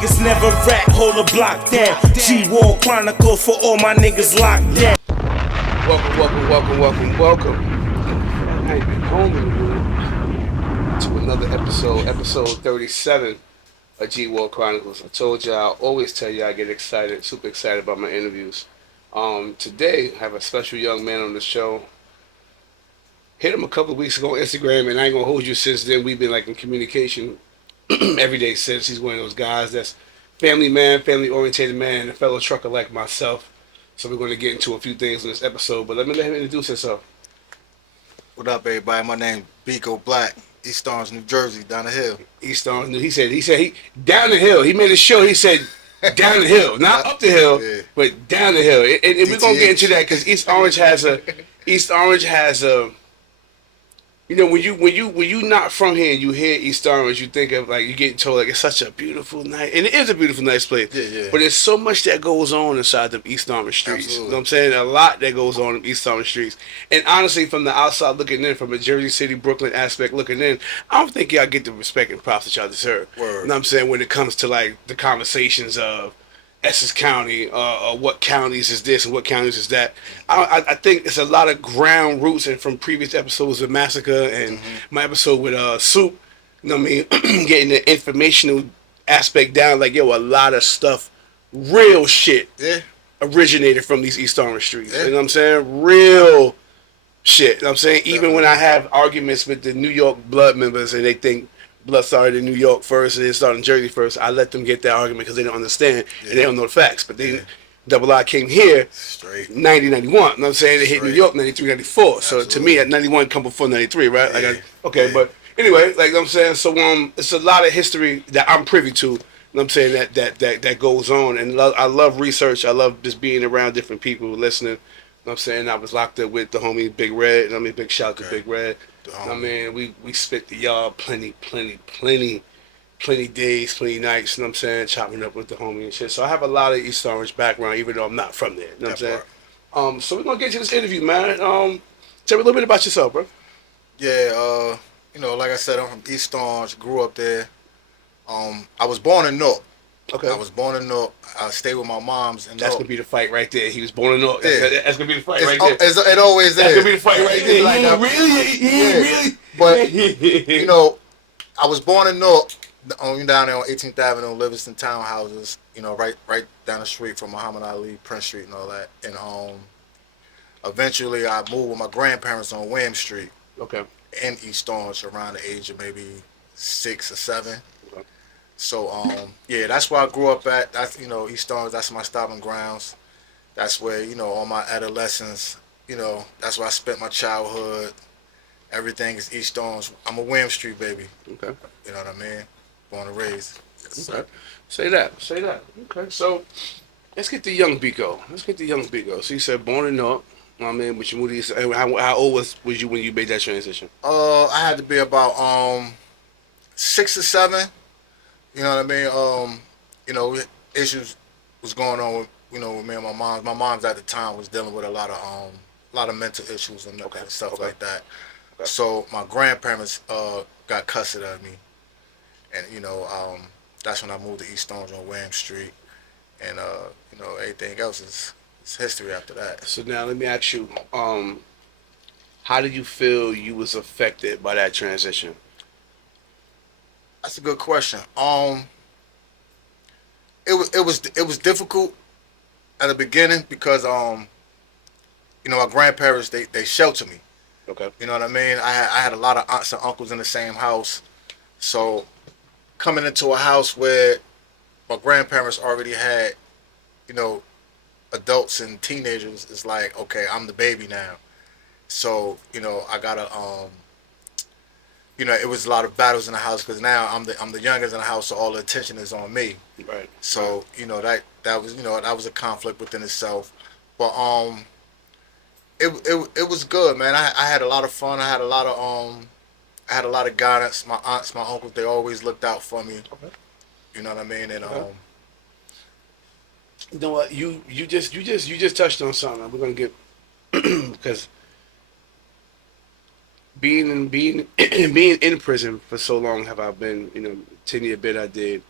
niggas never rap, hold a block down. G-Wall Chronicles for all my niggas locked down. Welcome. I ain't been home in a minute. To another episode 37 of G-Wall Chronicles. I told you, I always tell you I get excited, super excited about my interviews. Today, I have a special young man on the show. Hit him a couple of weeks ago on Instagram, and I ain't gonna hold you since then. We've been like in communication every day since. He's one of those guys that's family man, family orientated man, a fellow trucker like myself. So we're going to get into a few things in this episode, but let him introduce himself. What up, everybody? My name Biko Black, East Orange, New Jersey, down the hill. East Orange, he said he down the hill. He made a show. He said down the hill, not up the hill, but down the hill. And we're gonna get into that because East Orange has a. You know, when you not from here and you hear East Orange, you think of like you getting told like it's such a beautiful night, and it is a beautiful, nice place. Yeah. But there's so much that goes on inside the East Orange streets. Absolutely. You know what I'm saying? A lot that goes on in East Orange streets. And honestly, from the outside looking in, from a Jersey City, Brooklyn aspect looking in, I don't think y'all get the respect and props that y'all deserve. Word. You know what I'm saying? When it comes to like the conversations of Essex County, what counties is this and what counties is that. I think it's a lot of ground roots, and from previous episodes of Massacre and my episode with Soup, you know what I mean, getting the informational aspect down, like, yo, a lot of stuff, real shit, originated from these East Orange streets. You know what I'm saying? Real shit. You know what I'm saying? Even when I have arguments with the New York blood members and they think blood started in New York first and then started in Jersey first, I let them get that argument because they don't understand and they don't know the facts. But they Double I came here straight 90, 91. You know what I'm saying? They hit New York 93, 94. Absolutely. So to me, at 91 come before 93, right? Yeah. But anyway, like, you know what I'm saying? So it's a lot of history that I'm privy to. You know what I'm saying? That goes on. And I love research. I love just being around different people, listening. You know what I'm saying? I was locked up with the homie Big Red. You know what I mean? Big shout out to Big Red. I mean, we spit the yard plenty days, plenty nights, you know what I'm saying, chopping up with the homie and shit. So I have a lot of East Orange background, even though I'm not from there, you know what I'm saying? So we're going to get to this interview, man. Tell me a little bit about yourself, bro. Yeah, you know, like I said, I'm from East Orange, grew up there. I was born in Newark. Okay. I was born in Newark. I stayed with my mom's in Newark. That's going to be the fight right there. He was born in Newark. Yeah. That's going to be the fight right there. It always is. That's going to be the fight right there. Like, Really? But, you know, I was born in Newark, down there on 18th Avenue, Livingston Townhouses, you know, right down the street from Muhammad Ali, Prince Street and all that. And eventually I moved with my grandparents on William Street. Okay. In East Orange around the age of maybe 6 or 7. Okay. So, yeah, that's where I grew up at. That's, you know, East Orange, that's my stomping grounds. That's where, you know, all my adolescence, you know, that's where I spent my childhood. Everything is East Orange. I'm a William Street baby. Okay. You know what I mean? Born and raised. Yes, okay. Say that. Okay. So let's get the young Biko. So you said born in Newark. I mean, but you moved. How old was you when you made that transition? I had to be about 6 or 7. You know what I mean? You know, issues was going on with, you know, with me and my mom. My mom's at the time was dealing with a lot of mental issues and stuff like that. Okay. So my grandparents got custody of me, and you know, that's when I moved to East Orange on William Street, and you know, everything else is history after that. So now let me ask you, how did you feel you was affected by that transition? That's a good question. It was difficult at the beginning because you know, my grandparents they sheltered me. Okay. You know what I mean? I had a lot of aunts and uncles in the same house, so coming into a house where my grandparents already had, you know, adults and teenagers, is like, okay, I'm the baby now. So, you know, I gotta, you know, it was a lot of battles in the house because now I'm the youngest in the house, so all the attention is on me. Right. So, you know, that was, you know, that was a conflict within itself. But it was good, man. I had a lot of fun. I had a lot of guidance. My aunts, my uncles, they always looked out for me. Okay. You know what I mean? And you know what? You just touched on something. We're gonna get because being in prison for so long have I been, you know, 10-year bid I did,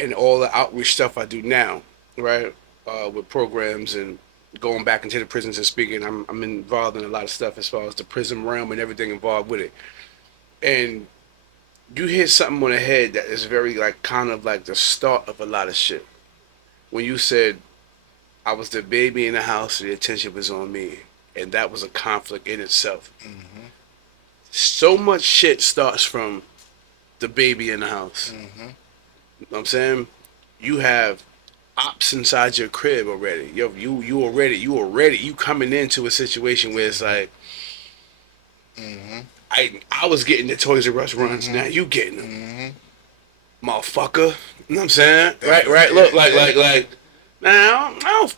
and all the outreach stuff I do now, right? With programs and going back into the prisons and speaking, I'm involved in a lot of stuff as far as the prison realm and everything involved with it. And you hit something on the head that is very like kind of like the start of a lot of shit. When you said I was the baby in the house, the attention was on me, and that was a conflict in itself. Mm-hmm. So much shit starts from the baby in the house. Mm-hmm. You know what I'm saying? You have ops inside your crib already. Yo, you coming into a situation where it's like, Mm-hmm. I was getting the Toys R Us runs, now you getting them. Mm-hmm. Motherfucker. You know what I'm saying? Yeah, Right, yeah, look, yeah. nah, I don't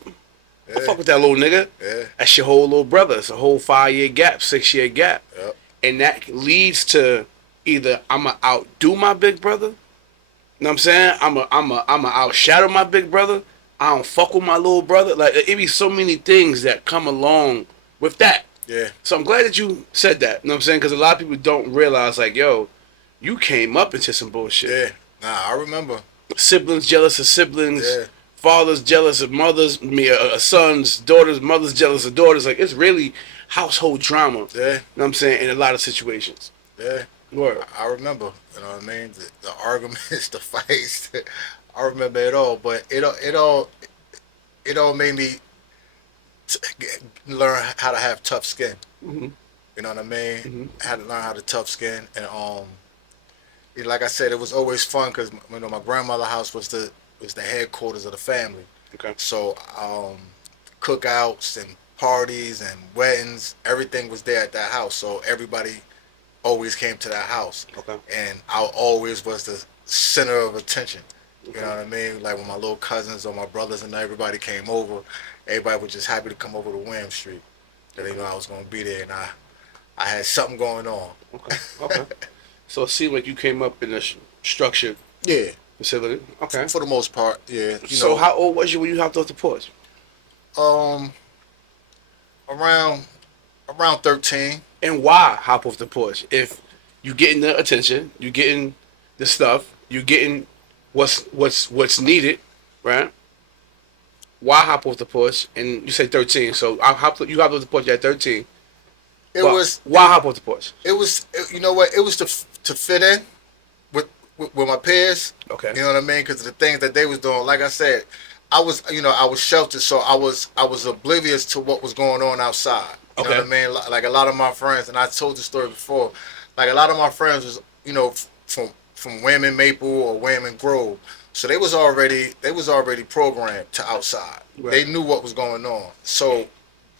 fuck with that little nigga. Yeah. That's your whole little brother. It's a whole 5-year gap, 6-year gap. Yep. And that leads to either I'ma outdo my big brother. You know what I'm saying? I'ma outshadow my big brother. I don't fuck with my little brother. Like it be so many things that come along with that. Yeah. So I'm glad that you said that. You know what I'm saying? Because a lot of people don't realize, like, yo, you came up into some bullshit. Yeah. Nah, I remember. Siblings jealous of siblings. Yeah. Fathers jealous of mothers. Sons, daughters, mothers jealous of daughters. Like, it's really household drama. Yeah. You know what I'm saying? In a lot of situations. Yeah. Word. I remember. You know what I mean? The arguments, the fights. I remember it all. But it all made me learn how to have tough skin. Mm-hmm. You know what I mean? Mm-hmm. I had to learn how to tough skin, and like I said, it was always fun because my grandmother's house was the headquarters of the family. Okay. So cookouts and parties and weddings, everything was there at that house. So everybody always came to that house. Okay. And I always was the center of attention. Okay. You know what I mean? Like when my little cousins or my brothers and everybody came over, everybody was just happy to come over to William Street. They knew I was going to be there, and I had something going on. Okay. So it seemed like you came up in a structured Yeah. facility. Okay. For the most part, yeah. So how old was you when you hopped off the porch? Around 13. And why hop off the porch? If you getting the attention, you getting the stuff, you getting what's needed, right? Why hop off the porch? And you say 13, so you hopped off the porch at 13. Why hop off the porch? It was, you know what? It was to fit in with my peers. Okay. You know what I mean? Because of the things that they was doing. Like I said, I was sheltered, so I was oblivious to what was going on outside. You know what I mean? Like a lot of my friends, and I told the story before. Like a lot of my friends was, from Wayman Maple or Wayman Grove, so they was already programmed to outside. Right. They knew what was going on. So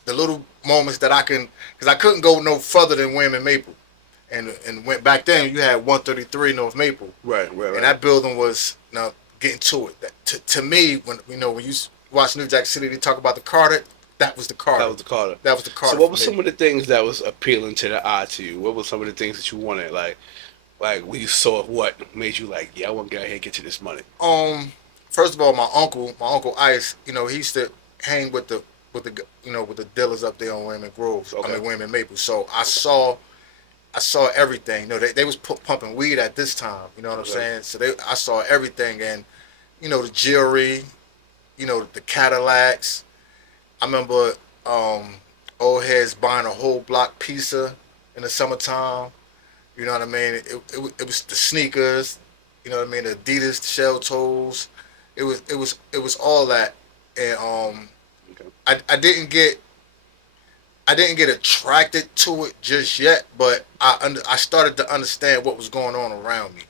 the little moments that because I couldn't go no further than Wayman Maple, and went back then. You had 133 North Maple. Right. And that building was getting to it. To me, when you watch New Jack City, they talk about the Carter. That was the Carter. That was the Carter. So what were some of the things that was appealing to the eye to you? What were some of the things that you wanted? Like when you saw what made you like, yeah, I want to get out here and get to this money. First of all, my uncle Ice, he used to hang with the dealers up there on Wayman Grove. Okay. I mean Wayman Maple. So I saw everything. They was pumping weed at this time. You know what I'm saying? So I saw everything, and the jewelry, the Cadillacs. I remember old heads buying a whole block pizza in the summertime. You know what I mean? It was the sneakers. You know what I mean? The Adidas, the shell toes. It was all that, and I didn't get attracted to it just yet, but I started to understand what was going on around me.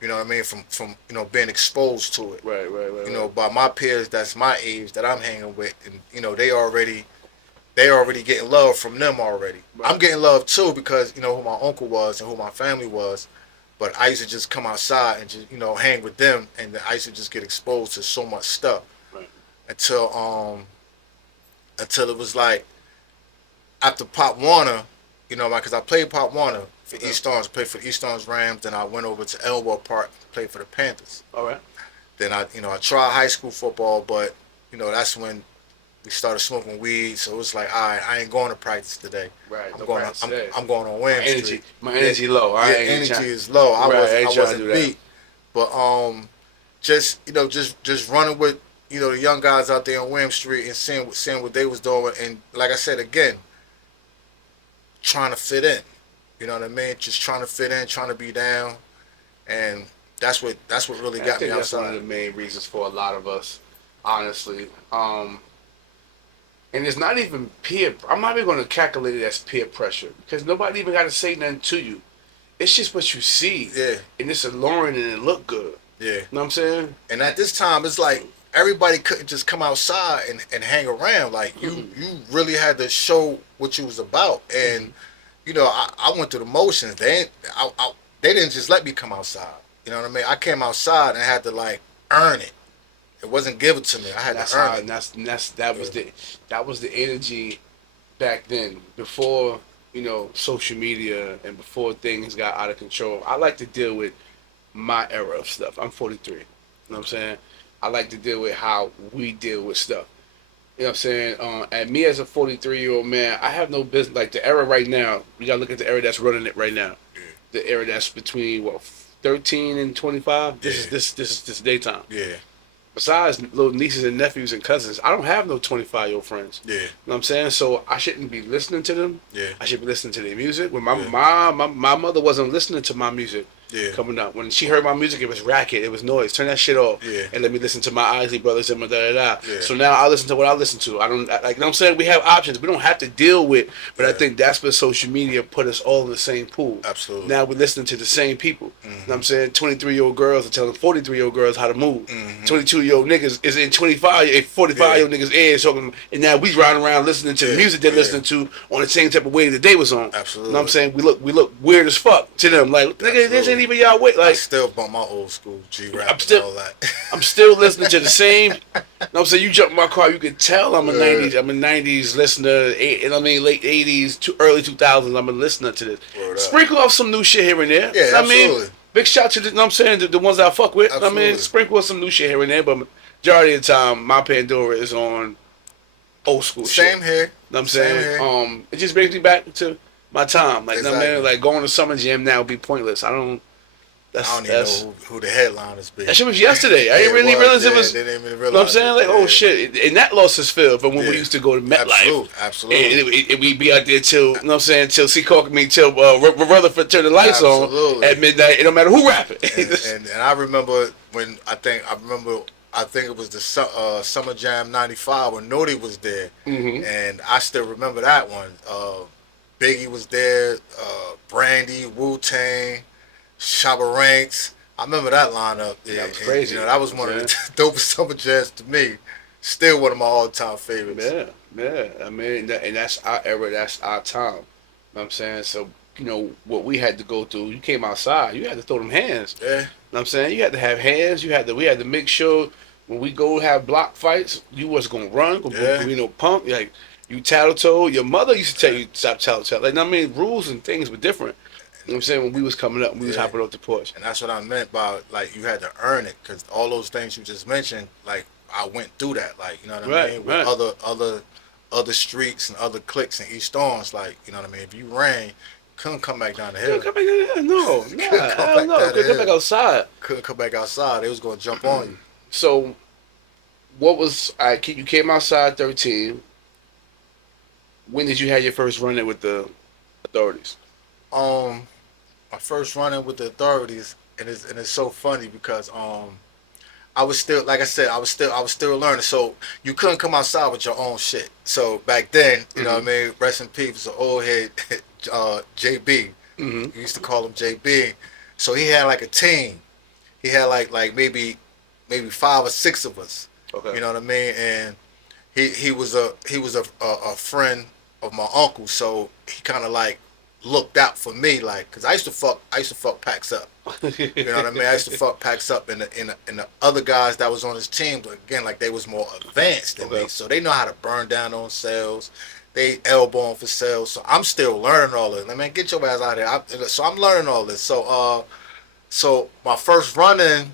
You know what I mean? From being exposed to it. Right. By my peers that's my age that I'm hanging with, and they already getting love from them already. Right. I'm getting love too because who my uncle was and who my family was. But I used to just come outside and just hang with them, and I used to just get exposed to so much stuff. Right. Until it was like after Pop Warner, because I played Pop Warner for East Orange, played for East Orange Rams. Then I went over to Elmore Park, played for the Panthers. All right. Then I tried high school football, but that's when we started smoking weed. So it was like, all right, I ain't going to practice today. Right. I'm going on William Street. My energy low. Energy is low. I wasn't beat. But just running with the young guys out there on William Street and seeing what they was doing, and like I said again, trying to fit in. You know what I mean? Just trying to fit in, trying to be down, and that's what really got me outside. That's one of the main reasons for a lot of us, honestly. And it's not even peer. I'm not even going to calculate it as peer pressure because nobody even got to say nothing to you. It's just what you see. Yeah. And it's alluring and it look good. Yeah. You know what I'm saying? And at this time, it's like everybody couldn't just come outside and hang around. Like you really had to show what you was about. And I went through the motions. They didn't just let me come outside. You know what I mean? I came outside and had to like earn it. It wasn't given to me. I had to earn it. That was the energy back then, before social media and before things got out of control. I like to deal with my era of stuff. I'm 43. You know what I'm saying? I like to deal with how we deal with stuff. You know what I'm saying? And me as a 43-year-old man, I have no business. Like the era right now, we gotta look at the era that's running it right now. Yeah. The era that's between 13 and 25. This is daytime. Yeah. Besides little nieces and nephews and cousins, I don't have no 25-year-old friends. Yeah. You know what I'm saying? So I shouldn't be listening to them. Yeah. I should be listening to their music. When my mother wasn't listening to my music coming up. When she heard my music, it was racket, it was noise. Turn that shit off and let me listen to my Isley Brothers and my da-da-da. Yeah. So now I listen to what I listen to. I don't, like, you know what I'm saying? We have options. We don't have to deal with, but I think that's where social media put us all in the same pool. Absolutely. Now we're listening to the same people. You know what I'm saying? 23-year-old girls are telling 43-year-old girls how to move. 22-year-old niggas is in 45-year-old niggas' ears talking, and now we riding around listening to the music they're listening to on the same type of way that they was on. Absolutely. You know what I'm saying? We look weird as fuck to them. Like, nigga, this ain't even y'all way. Like, I still bump my old school G-Rap and all that. I'm still listening to the same. You know what I'm saying? You jump in my car, you can tell I'm a 90s listener, and I mean late 80s to early 2000s, I'm a listener to this. Sprinkle off some new shit here and there. Yeah, absolutely. I mean, big shout to the, you know what I'm saying, the ones that I fuck with. Absolutely. I mean, sprinkle up some new shit here and there, but majority of the time, my Pandora is on old school shit. Same here. You know what I'm saying? It just brings me back to my time. Like, you know what I mean? Like, going to Summer Jam now would be pointless. I don't even know who the headliners be. That shit was yesterday. I didn't really realize it was. They didn't even realize. You know what I'm saying? Like, oh shit. And that lost its feel from when we used to go to MetLife. Absolutely. And we'd be out there till, you know what I'm saying, till till Rutherford turned the lights on at midnight. It don't matter who rapping. and I remember when I think it was the Summer Jam '95 when Nudie was there, and I still remember that one. Biggie was there, Brandy, Wu-Tang, Shabba Ranks. I remember that lineup. That was crazy. That was one of the dopest Summer Jams to me. Still one of my all-time favorites. Yeah. I mean, and that's our era. That's our time. You know what I'm saying? So, what we had to go through, you came outside, you had to throw them hands. Yeah. You know what I'm saying? You had to have hands. We had to make sure when we go have block fights, you wasn't going to run, pump. Like, you tattletale. Your mother used to tell you stop tattletale. Like, I mean, rules and things were different. You know what I'm saying? When we was coming up, we was hopping off the porch. And that's what I meant by, like, you had to earn it. Because all those things you just mentioned, like, I went through that. Like, you know what I mean? With other streets and other cliques in East Orange, like, you know what I mean? If you ran, couldn't come back down the hill. Couldn't come back down the hill? No. Couldn't come back outside. Couldn't come back outside. They was going to jump on you. So, you came outside 13. When did you have your first run-in with the authorities? My first run-in with the authorities, and it's so funny because I was still, like I said, I was still learning. So you couldn't come outside with your own shit. So back then, you know what I mean, rest in peace, was an old head, JB. We used to call him JB. So he had like a team. He had like maybe 5 or 6 of us. Okay. You know what I mean? And he was a friend of my uncle. So he kind of like looked out for me, like, cause I used to fuck packs up. You know what I mean? I used to fuck packs up, and the other guys that was on his team, but again, like, they was more advanced than me, so they know how to burn down on cells. They elbowing for cells, so I'm still learning all this. I mean, get your ass out of here. So I'm learning all this. So my first run-in,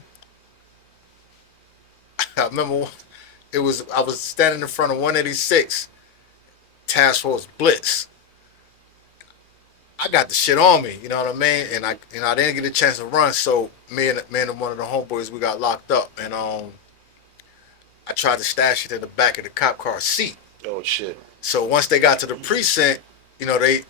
I remember I was standing in front of 186 Task Force Blitz. I got the shit on me, you know what I mean? And I didn't get a chance to run, so me and one of the homeboys, we got locked up, and I tried to stash it in the back of the cop car seat. Oh shit. So once they got to the precinct, they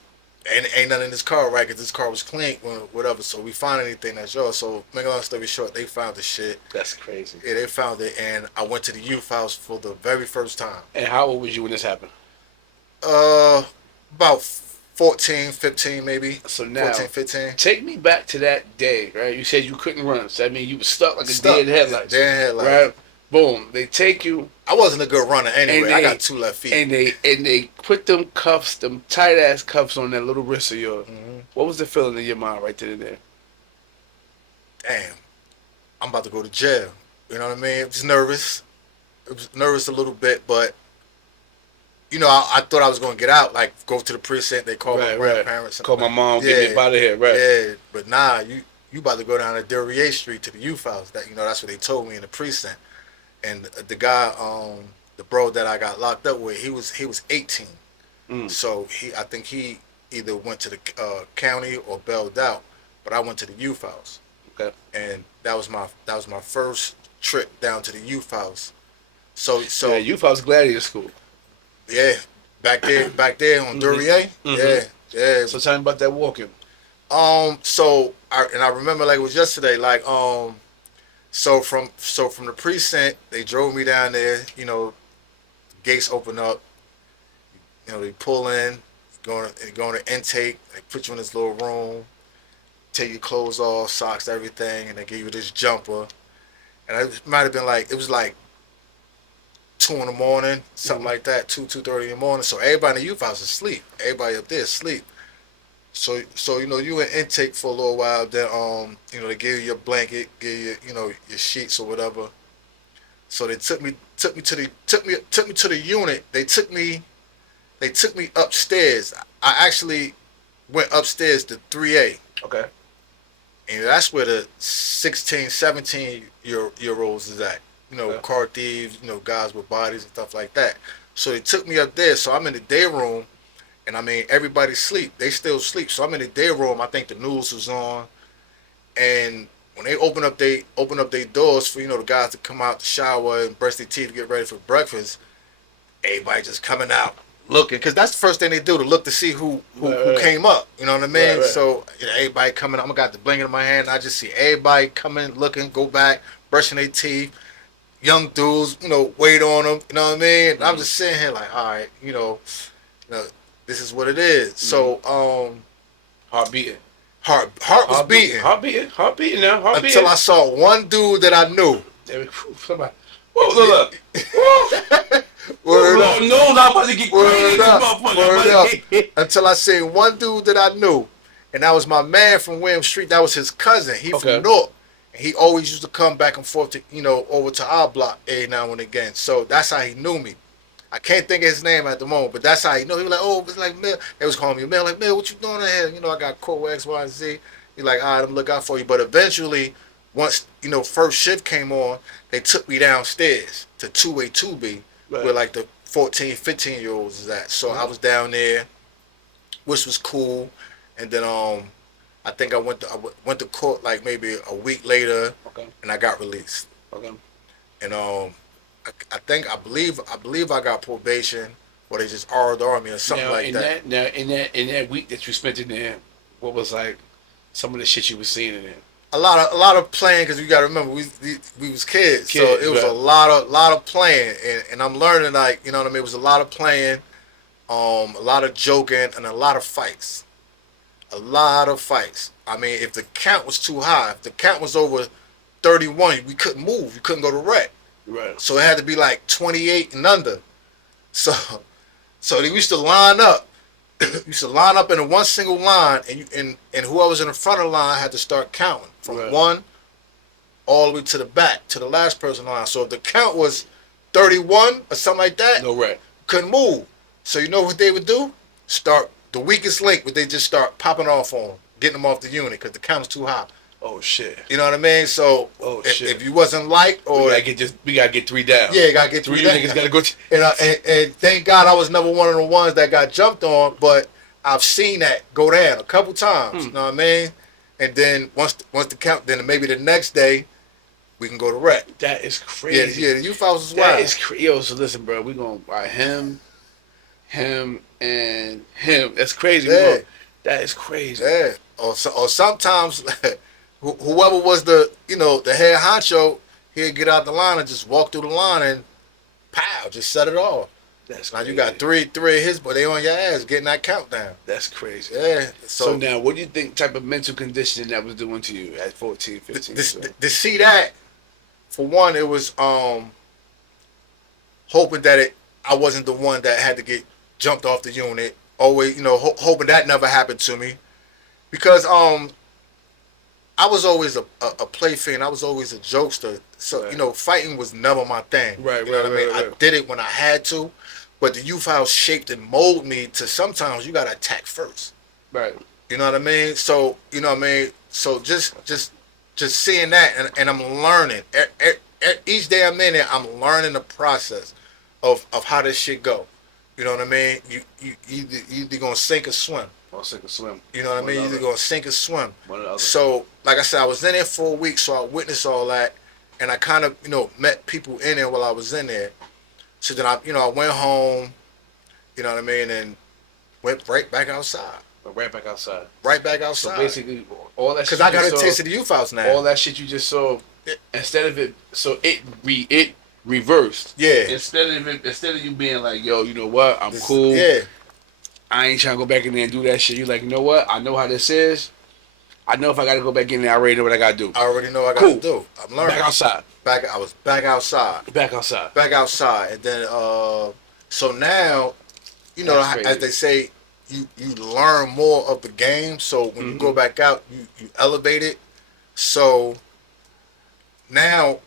ain't nothing in this car, right? Because this car was clean, whatever. So we find anything that's yours. So make a long story short, they found the shit. That's crazy. Yeah, they found it, and I went to the youth house for the very first time. And how old was you when this happened? About 14, 15 maybe. So now, 14, 15. Take me back to that day, right? You said you couldn't run. So I mean, you were stuck like a dead headlight. Dead headlight. Right? Boom. They take you. I wasn't a good runner anyway. I got 2 left feet. And they put them cuffs, them tight ass cuffs on that little wrist of yours. Mm-hmm. What was the feeling in your mind right then and there? Damn, I'm about to go to jail. You know what I mean? It was nervous. It was nervous a little bit, but I thought I was gonna get out. Like go to the precinct. They call my grandparents. Call my mom. Get me out of here. Right. Yeah, but nah, you about to go down to Duryea Street to the youth house. That's what they told me in the precinct. And the guy, the bro that I got locked up with, he was 18. So I think he either went to the county or bailed out. But I went to the youth house. Okay. And that was my first trip down to the youth house. So yeah, youth house gladiator school. Yeah, back there on Duryea. Mm-hmm. Yeah. So tell me about that walking. So I remember like it was yesterday. Like So from the precinct, they drove me down there. Gates open up. They pull in, going to intake. They put you in this little room, take your clothes off, socks, everything, and they give you this jumper. And it might have been like 2 in the morning, something like that, 2:30 in the morning. So everybody in the youth house is asleep. Everybody up there is asleep. So you in intake for a little while. Then they give you your blanket, give you your sheets or whatever. So they took me to the unit. They took me upstairs. I actually went upstairs to 3A. Okay. And that's where the 16, 17-year-olds is at. Okay. Car thieves, guys with bodies and stuff like that. So they took me up there. So I'm in the day room. And I mean, everybody sleep. They still sleep. So I'm in the day room. I think the news was on. And when they open up their doors for the guys to come out to shower and brush their teeth to get ready for breakfast, everybody just coming out looking, because that's the first thing they do, to look to see who came up. You know what I mean? Right. So everybody coming up. I got the blanket in my hand. I just see everybody coming, looking, go back, brushing their teeth. Young dudes, wait on them. You know what I mean? And I'm just sitting here like, all right, this is what it is. So, heart beating. Heart was beating. Heart beating now. Until I saw one dude that I knew. Somebody. Whoa, look. Word up. No, not about to get crazy. Word up. Until I seen one dude that I knew, and that was my man from William Street. That was his cousin. He from North. And he always used to come back and forth to, over to our block every now and again. So that's how he knew me. I can't think of his name at the moment, but that's how he knew. He was like, oh, it's like Mel. They was calling me Mel. Like, Mel, what you doing here? I got caught with X, Y, and Z. He's like, all right, I'm look out for you. But eventually, once, first shift came on, they took me downstairs to 2A, 2B, where like the 14, 15-year-olds is at. So I was down there, which was cool. And then I think I went to court like maybe a week later, and I got released. Okay. And I believe I got probation, or they just R'd me or something like that. Now, in that week that you spent in there, what was like some of the shit you was seeing in there? A lot of playing, because you got to remember we was kids, so it was a lot of playing, and I'm learning, like, you know what I mean. It was a lot of playing, a lot of joking, and a lot of fights. A lot of fights. I mean, if the count was too high, if the count was over 31, we couldn't move. You couldn't go to rec. Right. So it had to be like 28 and under. So they used to line up. Used to line up in a one single line, and whoever was in the front of the line had to start counting from one all the way to the back, to the last person line. So if the count was 31 or something like that, no rec. Couldn't move. So you know what they would do? Start the weakest link, would they just start popping off on them, getting them off the unit, because the count was too high. Oh shit. You know what I mean? So if you wasn't liked, or we gotta get 3 down. Yeah, gotta get 3 down. Niggas gotta go. And thank God I was never one of the ones that got jumped on, but I've seen that go down a couple times. You know what I mean? And then once the count, then maybe the next day we can go to rec. That is crazy. Yeah, the youth house is That wild. is crazy. Yo, so listen, bro, we gonna buy him, and him. That's crazy. Yeah. That is crazy. Yeah. Or sometimes whoever was the head honcho, he'd get out the line and just walk through the line and pow, just set it off. That's now crazy. you got three of his, but they on your ass getting that countdown. That's crazy. Yeah. So now, what do you think type of mental conditioning that was doing to you at 14, 15? To see that, for one, it was hoping that I wasn't the one that had to get jumped off the unit. Always, hoping that never happened to me, because I was always a play fiend. I was always a jokester. So right. Fighting was never my thing. Right. You know what I mean? Right. I did it when I had to, but the youth house shaped and molded me to sometimes you gotta attack first. Right. You know what I mean? So So just seeing that, and I'm learning. Each day I'm in it, I'm learning the process of how this shit go. You know what I mean? You either gonna sink or swim. Or sink or swim. You know what I mean? You're either gonna sink or swim. One or the other. So, like I said, I was in there for a week, so I witnessed all that, and I kind of met people in there while I was in there. So then I went home. You know what I mean? And went right back outside. Right back outside. Right back outside. So basically, all that shit. Because I got a taste of the youth house now. All that shit you just saw, instead of it, so it reversed. Yeah. Instead of you being like, yo, you know what, I'm cool. Yeah. I ain't trying to go back in there and do that shit. You're like, you know what, I know how this is. I know if I got to go back in there, I already know what I got to do. I already know what I got to do. I'm learning. Back outside. I was back outside. Back outside. Back outside, and then so now, as they say, you learn more of the game. So when you go back out, you elevate it. So now,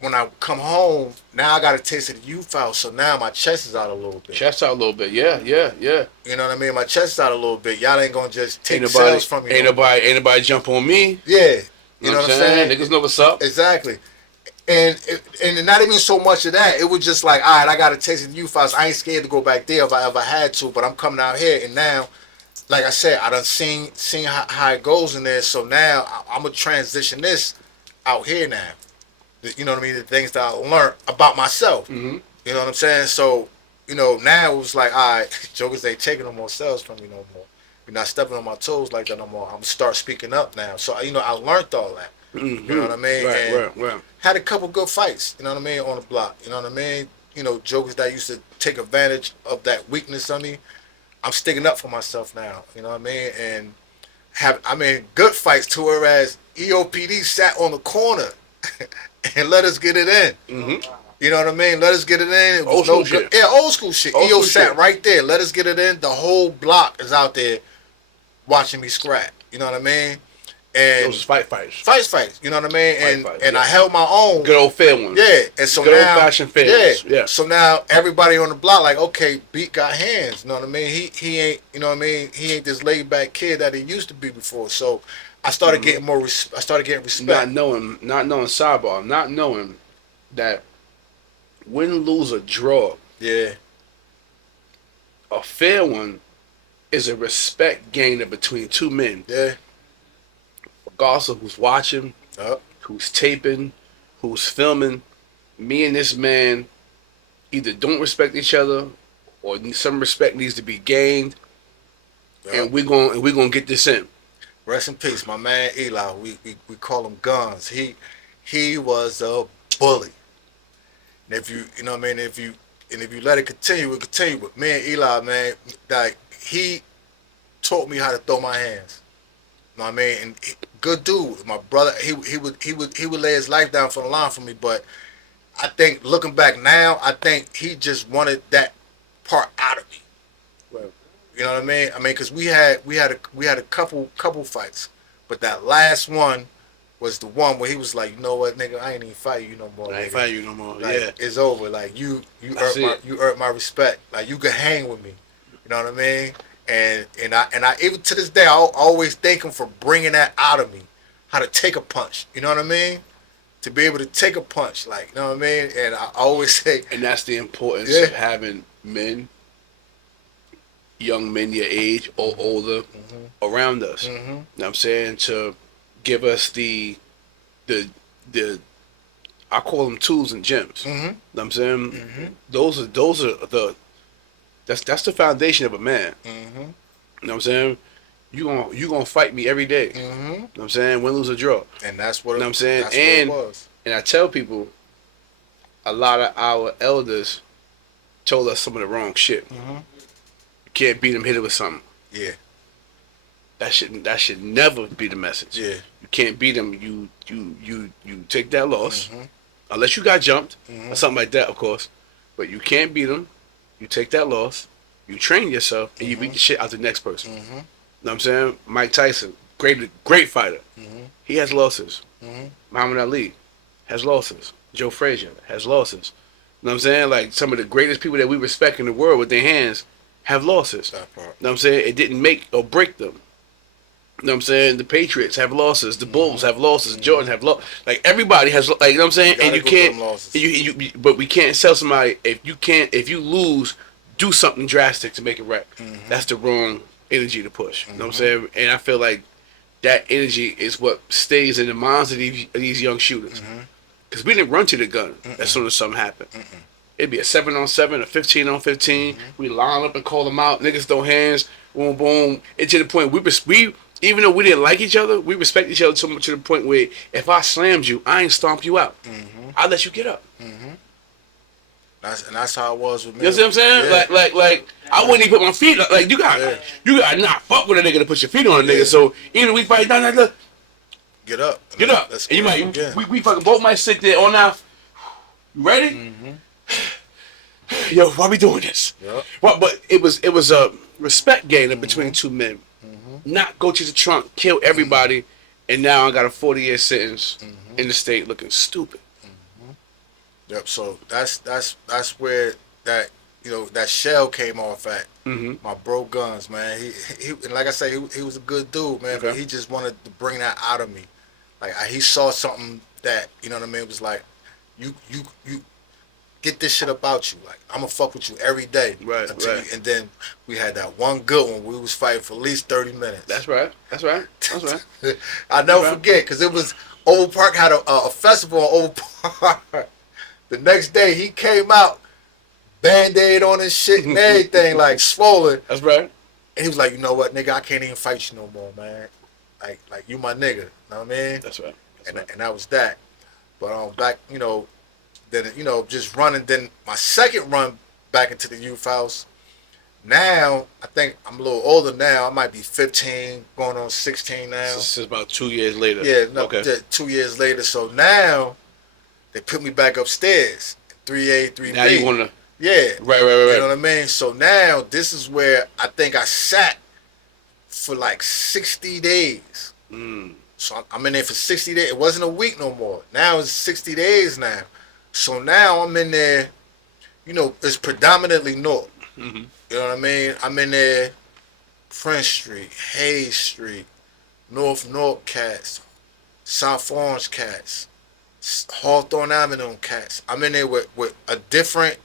when I come home, now I got a taste of the youth house. So now my chest is out a little bit. Chest out a little bit, yeah. You know what I mean? My chest is out a little bit. Y'all ain't gonna just take sales from me. Ain't nobody jump on me. Yeah. You know what I'm saying? Niggas know what's up. Exactly. And not even so much of that. It was just like, all right, I got a taste of the youth house. I ain't scared to go back there if I ever had to, but I'm coming out here, and now, like I said, I done seen how it goes in there. So now I'm gonna transition this out here now. You know what I mean? The things that I learned about myself. Mm-hmm. You know what I'm saying? So, now it was like, all right, jokers ain't taking no more sales from me no more. You're not stepping on my toes like that no more. I'm going to start speaking up now. So, I learned all that. Mm-hmm. You know what I mean? Right. Had a couple good fights, you know what I mean, on the block. You know what I mean? Jokers that used to take advantage of that weakness on me, I'm sticking up for myself now. You know what I mean? And good fights to whereas EOPD sat on the corner and let us get it in. Mm-hmm. You know what I mean? Let us get it in. Old school shit. Yeah, old school shit. Old EO school sat shit. right there. Let us get it in. The whole block is out there watching me scrap. You know what I mean? And those fights. Fights. You know what I mean? Fights, and I held my own. Good old fair ones. Yeah. And so good now, old fashioned fair ones. Yeah. So now everybody on the block like, okay, Beat got hands. You know what I mean? He ain't. You know what I mean? He ain't this laid back kid that he used to be before. So I started getting more. I started getting respect. Not knowing sidebar. Not knowing that win, lose, or draw. Yeah. A fair one is a respect gainer between two men. Yeah. Regardless of who's watching, who's taping, who's filming, me and this man either don't respect each other or some respect needs to be gained, and we're gonna get this in. Rest in peace, my man Eli. We call him Guns. He was a bully. And if you know what I mean, if you let it continue, we'll continue. But me and Eli, man, like he taught me how to throw my hands. You know what I mean? And good dude, my brother. He would lay his life down for the line for me. But I think looking back now, I think he just wanted that part out of me. Right. You know what I mean? Because we had a couple fights, but that last one was the one where he was like, you know what, nigga, I ain't even fight you no more. I ain't fight you no more. Like, yeah, it's over. Like you earned my respect. Like you could hang with me. You know what I mean? And I even to this day I always thank him for bringing that out of me, how to take a punch. You know what I mean? To be able to take a punch, like, you know what I mean? And I always say, and that's the importance of having men young men your age or older around us. You know what I'm saying? To give us the I call them tools and gems. You know what I'm saying? Those are the that's the foundation of a man. You know what I'm saying? You gonna fight me every day. You know what I'm saying? Win, lose, or draw. And that's what You know what I'm saying? That's what it was. And I tell people, a lot of our elders told us some of the wrong shit. You can't beat them, hit it with something. Yeah. That should never be the message. Yeah. You can't beat them. You take that loss, unless you got jumped or something like that, of course. But you can't beat them. You take that loss. You train yourself, and you beat the shit out the next person. You know what I'm saying? Mike Tyson, great fighter. He has losses. Muhammad Ali has losses. Joe Frazier has losses. You know what I'm saying? Like, some of the greatest people that we respect in the world with their hands have losses. That part. You know what I'm saying? It didn't make or break them. You know what I'm saying? The Patriots have losses. The Bulls have losses. Jordan have losses. Like, everybody has, like, you know what I'm saying? And you can't, but we can't sell somebody, if you lose, do something drastic to make it right. That's the wrong energy to push. You know what I'm saying? And I feel like that energy is what stays in the minds of these young shooters. Because we didn't run to the gun as soon as something happened. It'd be a 7-on-7, a 15-on-15. We line up and call them out. Niggas throw hands, boom, boom. And to the point, we even though we didn't like each other, we respect each other so much to the point where if I slammed you, I ain't stomp you out. I'll let you get up. That's how it was with me. You know what I'm saying? Yeah. Like I wouldn't even put my feet up. Like, you got not fuck with a nigga to put your feet on a nigga. So even we fight down, like, Get up. and you might we fucking both might sit there on now. You ready? Yo, why we doing this? Yep. But it was a respect game between two men. Not go to the trunk, kill everybody, and now I got a 40-year sentence in the state looking stupid. Yep. So that's where that that shell came off at. My bro Guns, man. He and like I say, he was a good dude, man. But he just wanted to bring that out of me. Like, he saw something that, you know what I mean, was like, you get this shit about you. Like, I'm gonna fuck with you every day. Right. And then we had that one good one. We was fighting for at least 30 minutes. That's right. I never forget, because it was Old Park had a festival on Old Park. The next day he came out, Band-Aid on his shit and everything, like swollen. That's right. And he was like, you know what, nigga, I can't even fight you no more, man. Like you my nigga. You know what I mean? That's right. And that was that. But back, then just running. Then my second run back into the youth house. Now I think I'm a little older now. I might be 15, going on 16 now. This is about 2 years later. Yeah, no, okay. 2 years later. So now they put me back upstairs, 3A, 3B. Now you wanna. Yeah. Right. You know what I mean? So now this is where I think I sat for like 60 days. So I'm in there for 60 days. It wasn't a week no more. Now it's 60 days now. So now I'm in there, it's predominantly north. You know what I mean? I'm in there, French Street, Hayes Street, North cats, South Orange cats, Hawthorne Avenue cats. I'm in there with a different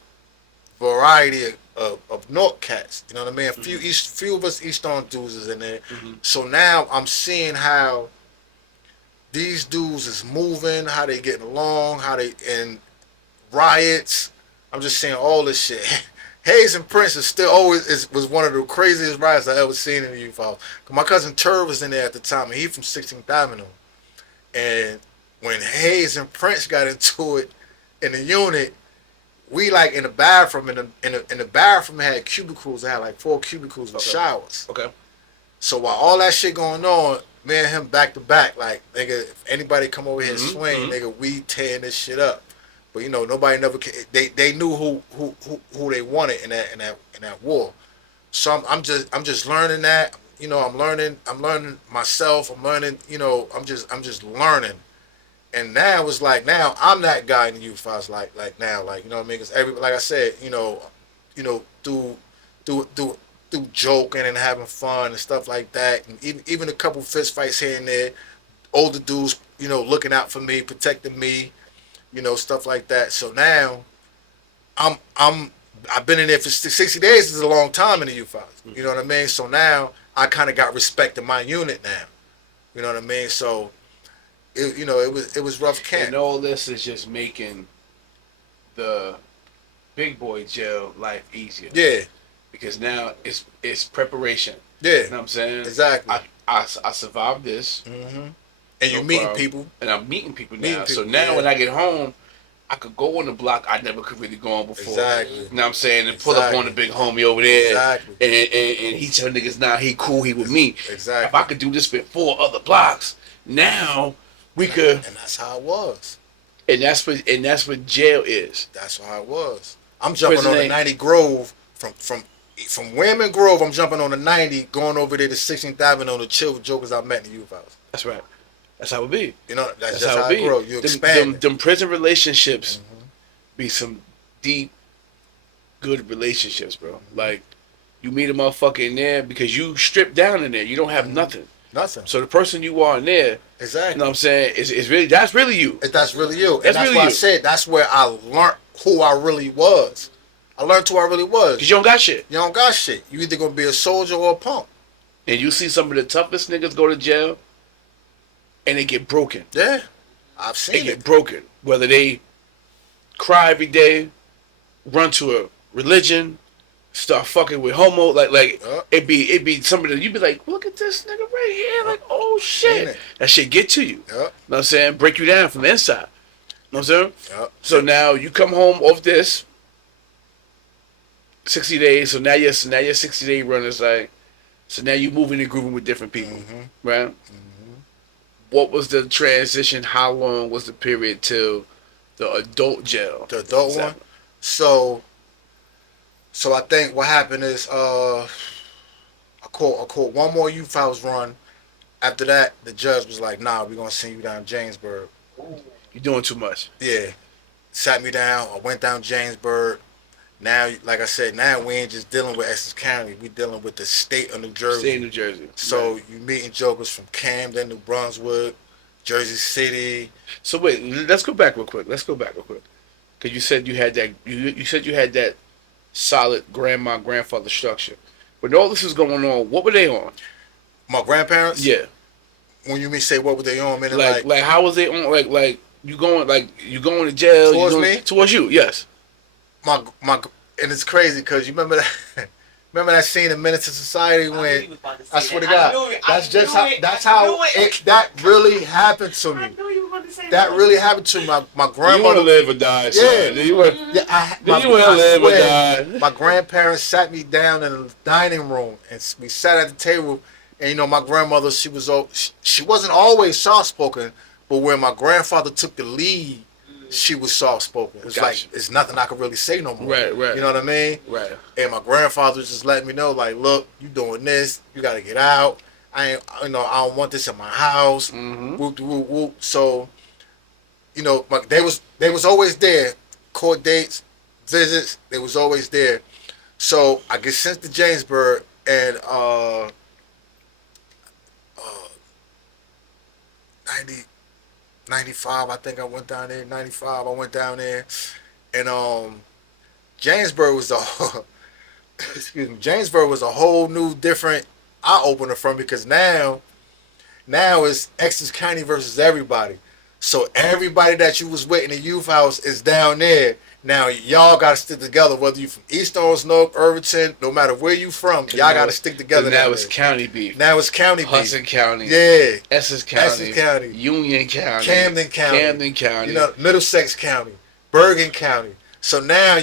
variety of North cats. You know what I mean? A few of us East Orange dudes is in there. So now I'm seeing how these dudes is moving, how they getting along, how they in riots. I'm just saying all this shit. Hayes and Prince is still was one of the craziest riots I ever seen in the youth house. My cousin Turv was in there at the time, and he from 16th Avenue. And when Hayes and Prince got into it in the unit, we like in the bathroom. In the bathroom had cubicles. It had like 4 cubicles with showers. Okay. So while all that shit going on, me and him back to back, like, nigga, if anybody come over here swing, nigga, we tearing this shit up. But nobody never. They knew who they wanted in that war. So I'm just learning that. I'm learning myself. I'm learning. I'm just learning. And now it's like, now I'm that guy in the youth house. Like now, like, you know what I mean? Because like I said, through joking and having fun and stuff like that, and even a couple fist fights here and there, older dudes, looking out for me, protecting me, stuff like that. So now I'm I've been in there for 60 days. Is a long time in the youth house. You know what I mean? So now I kind of got respect in my unit now. You know what I mean? So, it was rough camp. And all this is just making the big boy jail life easier. Yeah. Because now it's preparation. Yeah. You know what I'm saying? Exactly. I survived this. Mm-hmm. And you're meeting people. And I'm meeting people now. So now when I get home, I could go on the block I never could really go on before. Exactly. You know what I'm saying? And pull up on the big homie over there. Exactly. And he tell niggas, nah, he cool, he with me. Exactly. If I could do this with 4 other blocks, now we could. And that's how it was. And that's what jail is. That's how it was. I'm jumping Prison on the 90 Grove from Women Grove. I'm jumping on the 90, going over there to 16th Avenue to chill with jokers I met in the youth house. That's right. That's how it be. You know, that's just how it grow. You expand. Them prison relationships be some deep, good relationships, bro. Like, you meet a motherfucker in there because you stripped down in there. You don't have nothing. Nothing. So the person you are in there, exactly. You know what I'm saying? Is really that's really you. That's really you. That's and really why you. I said that's where I learned who I really was. I learned who I really was. Cause you don't got shit. You don't got shit. You either gonna be a soldier or a punk. And you see some of the toughest niggas go to jail, and they get broken. Yeah, I've seen They get broken. Whether they cry every day, run to a religion, start fucking with homo, like it'd be somebody that you'd be like, look at this nigga right here, like, oh shit, that shit get to you. You know what I'm saying? Break you down from the inside. You know what I'm saying? So now you come home off this 60 days. So now your 60-day run is like, so now you moving and grooving with different people, right? What was the transition? How long was the period till the adult jail? The adult one. So I think what happened is I caught one more youth house run. After that, the judge was like, "Nah, we're gonna send you down Jamesburg." You're doing too much. Yeah, sat me down. I went down Jamesburg. Now, like I said, now we ain't just dealing with Essex County. We dealing with the state of New Jersey. State of New Jersey. So you meeting jokers from Camden, New Brunswick, Jersey City. So wait, let's go back real quick. Because you said you had that. You said you had that solid grandfather structure. When all this was going on, what were they on? My grandparents. Yeah. When you say what were they on, man? Like how was they on? Like you going to jail? Towards me? Towards you? Yes. My and it's crazy because you remember that scene in Menace to Society when I swear to God, that really happened to me. That really happened to me. My grandmother. You want to live or die? Yeah. You want to live or die? My grandparents sat me down in the dining room and we sat at the table. And my grandmother, she wasn't always soft spoken, but when my grandfather took the lead, she was soft spoken. It's like it's nothing I could really say no more. Right. You know what I mean? Right. And my grandfather was just letting me know, like, look, you doing this, you got to get out. I don't want this in my house. Whoop, whoop, whoop. So, they was always there. Court dates, visits, they was always there. So I get sent to Jamesburg and 95, I think I went down there. 95, I went down there, and Jamesburg was Jamesburg was a whole new different eye opener from because now it's Essex County versus everybody. So everybody that you was with in the youth house is down there. Now y'all gotta stick together, whether you from East Orange, Irvington, no matter where you from, y'all gotta stick together. Now it's county beef. Now it's county beef. Hudson County. Yeah. Essex County. Union County. Camden County. Middlesex County. Bergen County. So now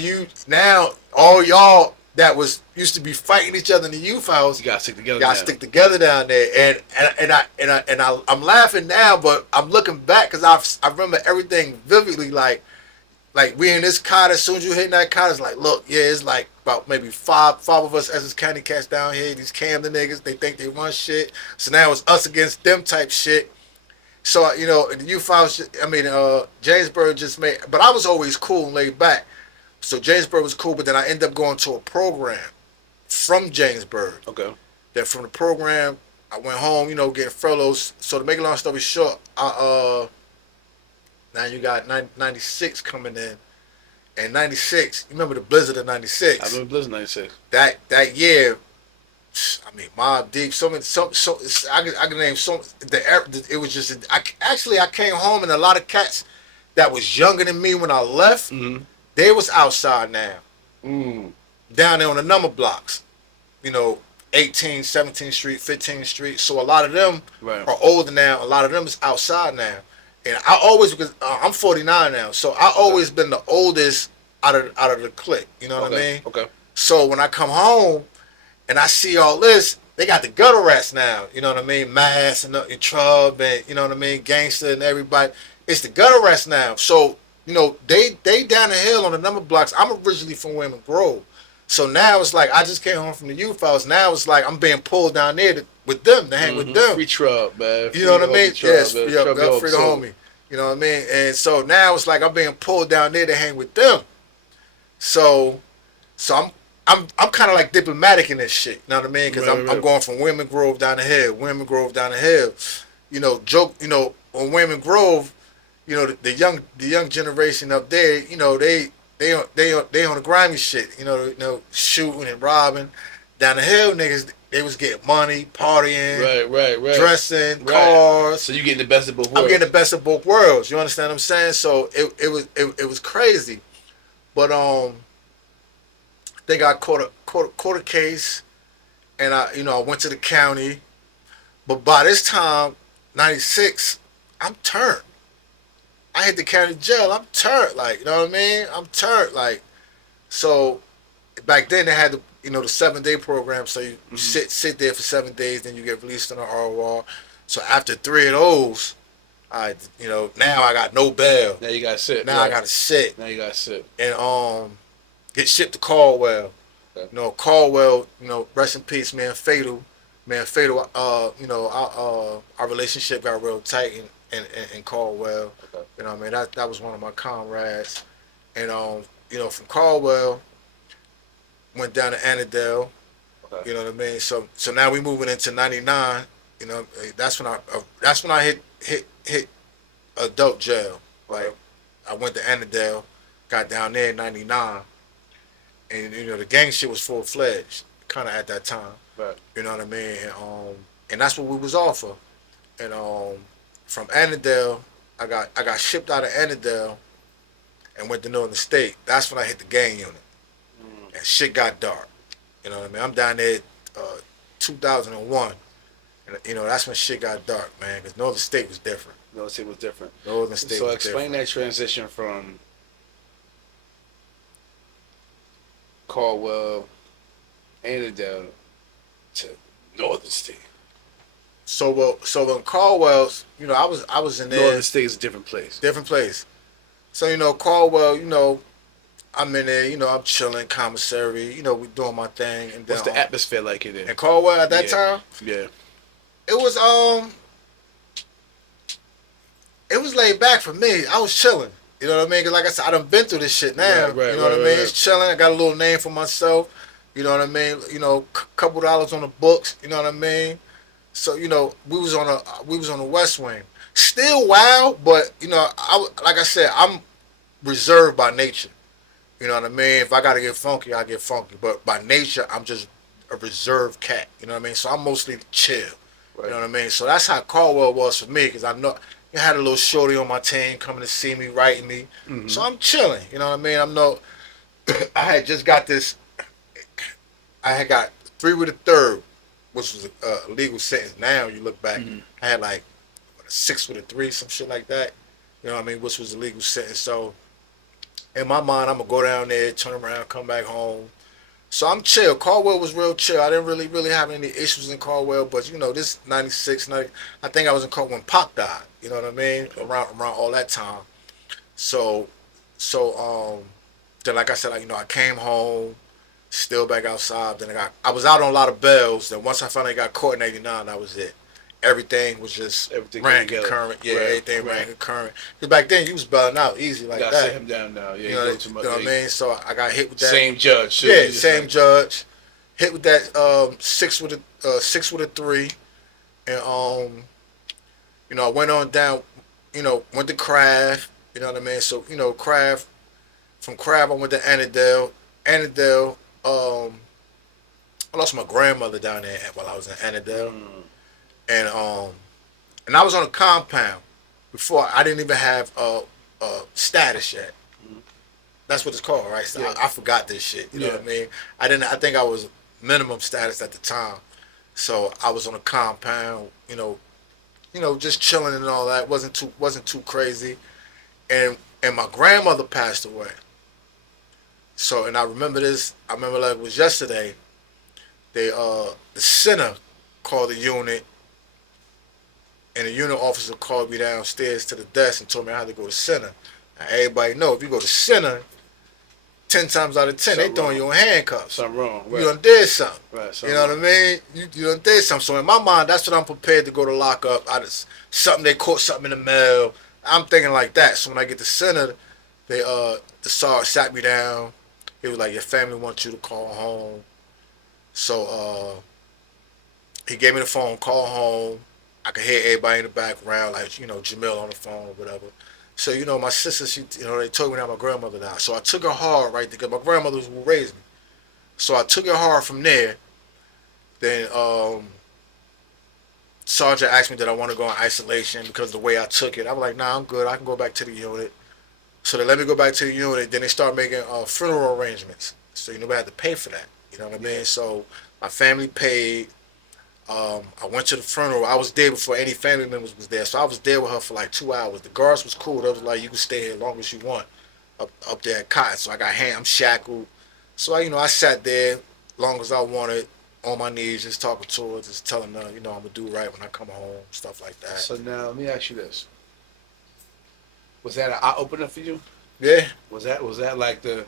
all y'all that used to be fighting each other in the youth house, you gotta stick together. Y'all stick together down there, and I'm laughing now, but I'm looking back because I remember everything vividly. Like we in this cot, as soon as you hit that cot, it's like, look, yeah, it's like about maybe five of us Essex County cats down here. These Camden niggas, they think they run shit. So now it's us against them type shit. So in the youth house, Jamesburg just made, but I was always cool and laid back. So Jamesburg was cool, but then I ended up going to a program from Jamesburg. Okay. Then from the program, I went home, getting furloughs. So to make a long story short, now you got 96 coming in, And 96, you remember the blizzard of 96? I remember Blizzard 96. That year, I mean, Mobb Deep, I can name so, it was just, I came home and a lot of cats that was younger than me when I left, they was outside now. Down there on the number blocks, 18th, 17th Street, 15th Street. So a lot of them are older now. A lot of them is outside now. And I always, because I'm 49 now, so I always been the oldest out of the clique. You know what I mean? Okay. So when I come home and I see all this, they got the gutter rats now. You know what I mean? Mass and Trub and you know what I mean, Gangster and everybody. It's the gutter rats now. So they down the hill on the number blocks. I'm originally from Women Grove. So now it's like I just came home from the youth house. Now it's like I'm being pulled down there with them to hang with them. Free Trub, man. You know what I mean? Yes, free the so. homie. You know what I mean? And so now it's like I'm being pulled down there to hang with them. So I'm kind of like diplomatic in this shit. You know what I mean? Because I'm going from Women Grove down the hill, Women Grove down the hill. On Women Grove, the young generation up there, they on the grimy shit, shooting and robbing. Down the hill, niggas, they was getting money, partying, right, dressing, cars. So you getting the best of both worlds. I'm getting the best of both worlds. You understand what I'm saying? So it was crazy, but they got caught a case, and I went to the county, but by this time, 96, I'm turned. I hit the county jail. I'm turned, like, you know what I mean? I'm turned, like. So back then they had the 7-day program. So you sit there for 7 days, then you get released on the ROR. So after 3 of those, now I got no bail. Now you got to sit. Now I got to sit. Now you got to sit. And get shipped to Caldwell. Okay. Caldwell. Rest in peace, man. Fatal. Our relationship got real tight in Caldwell. Okay. You know what I mean? That was one of my comrades. And from Caldwell, went down to Annandale. Okay. You know what I mean? So now we moving into 99. That's when I hit adult jail. Like, I went to Annandale, got down there in 99. And the gang shit was full fledged, kind of at that time. Right. You know what I mean? And that's what we was off of. And from Annandale, I got shipped out of Annandale and went to Northern State. That's when I hit the gang unit, and shit got dark. You know what I mean? I'm down there, 2001, and that's when shit got dark, man. Because Northern State was different. Northern State was different. Northern State. So was explain different. that transition from Caldwell, Annandale to Northern State. So in Caldwell's, I was in there. Northern State is a different place. Different place. So Caldwell, I'm in there. I'm chilling, commissary. We doing my thing. And What's the atmosphere like in there? In Caldwell at that time? Yeah. It was laid back for me. I was chilling. You know what I mean? Because like I said, I done been through this shit now. Right, you know what I mean? It's chilling. I got a little name for myself. You know what I mean? Couple dollars on the books. You know what I mean? So we was on the West Wing. Still wild, but like I said, I'm reserved by nature. You know what I mean? If I gotta get funky, I get funky. But by nature, I'm just a reserved cat. You know what I mean? So I'm mostly chill. Right. You know what I mean? So that's how Caldwell was for me, because I know I had a little shorty on my team coming to see me, writing me. Mm-hmm. So I'm chilling. You know what I mean? I had just got this. I had got 3 with a third, which was a legal sentence. Now you look back, I had like 6 with a 3, some shit like that. You know what I mean? Which was a legal sentence. So in my mind, I'm gonna go down there, turn around, come back home. So I'm chill. Caldwell was real chill. I didn't really have any issues in Caldwell, but this 96, I think I was in Caldwell when Pac died. You know what I mean? Around all that time. So then like I said, I came home, still back outside. Then I was out on a lot of bells. Then once I finally got caught in '89, that was it. Everything was just ran concurrent. Yeah, right, everything ran concurrent. Because back then you was bailing out easy like that. Sit him down now. Yeah, you know what I mean? So I got hit with that. Same judge. Too. Yeah, same judge. Hit with that 6 with a 3, and I went on down. Went to Craft. You know what I mean? So Craft From Crab, I went to Annandale. Annandale, I lost my grandmother down there while I was in Annandale, and and I was on a compound before. I didn't even have status yet. That's what it's called, right? So Yeah. I forgot this shit. You know what I mean? I didn't. I think I was minimum status at the time, so I was on a compound. Just chilling and all that. wasn't too crazy, and my grandmother passed away. So, and I remember this. I remember like it was yesterday. The center called the unit, and the unit officer called me downstairs to the desk and told me I had to go to center. Now, everybody know if you go to center, 10 times out of 10, they throwing you in handcuffs. Something wrong. Right. You done did something. Right. You know what I mean? You done did something. So in my mind, that's what I'm prepared to go to lock up. Something they caught something in the mail. I'm thinking like that. So when I get to center, the sergeant sat me down. He was like, your family wants you to call home. So he gave me the phone, call home. I could hear everybody in the background, like, Jamil on the phone or whatever. So, my sister, they told me that my grandmother died. So I took her hard right there, because my grandmother was who raised me. So I took her hard from there. Then Sergeant asked me did I want to go in isolation because of the way I took it. I was like, nah, I'm good. I can go back to the unit. So they let me go back to the unit. Then they start making funeral arrangements. So, I had to pay for that. You know what I mean? So my family paid. I went to the funeral. I was there before any family members was there. So I was there with her for like 2 hours. The guards was cool. They was like, you can stay here as long as you want up there at Cotton. So I got I'm shackled. So I sat there long as I wanted, on my knees, just talking to her, just telling her, I'm going to do right when I come home, stuff like that. So now let me ask you this. Was that an eye opener for you? Yeah. Was that like the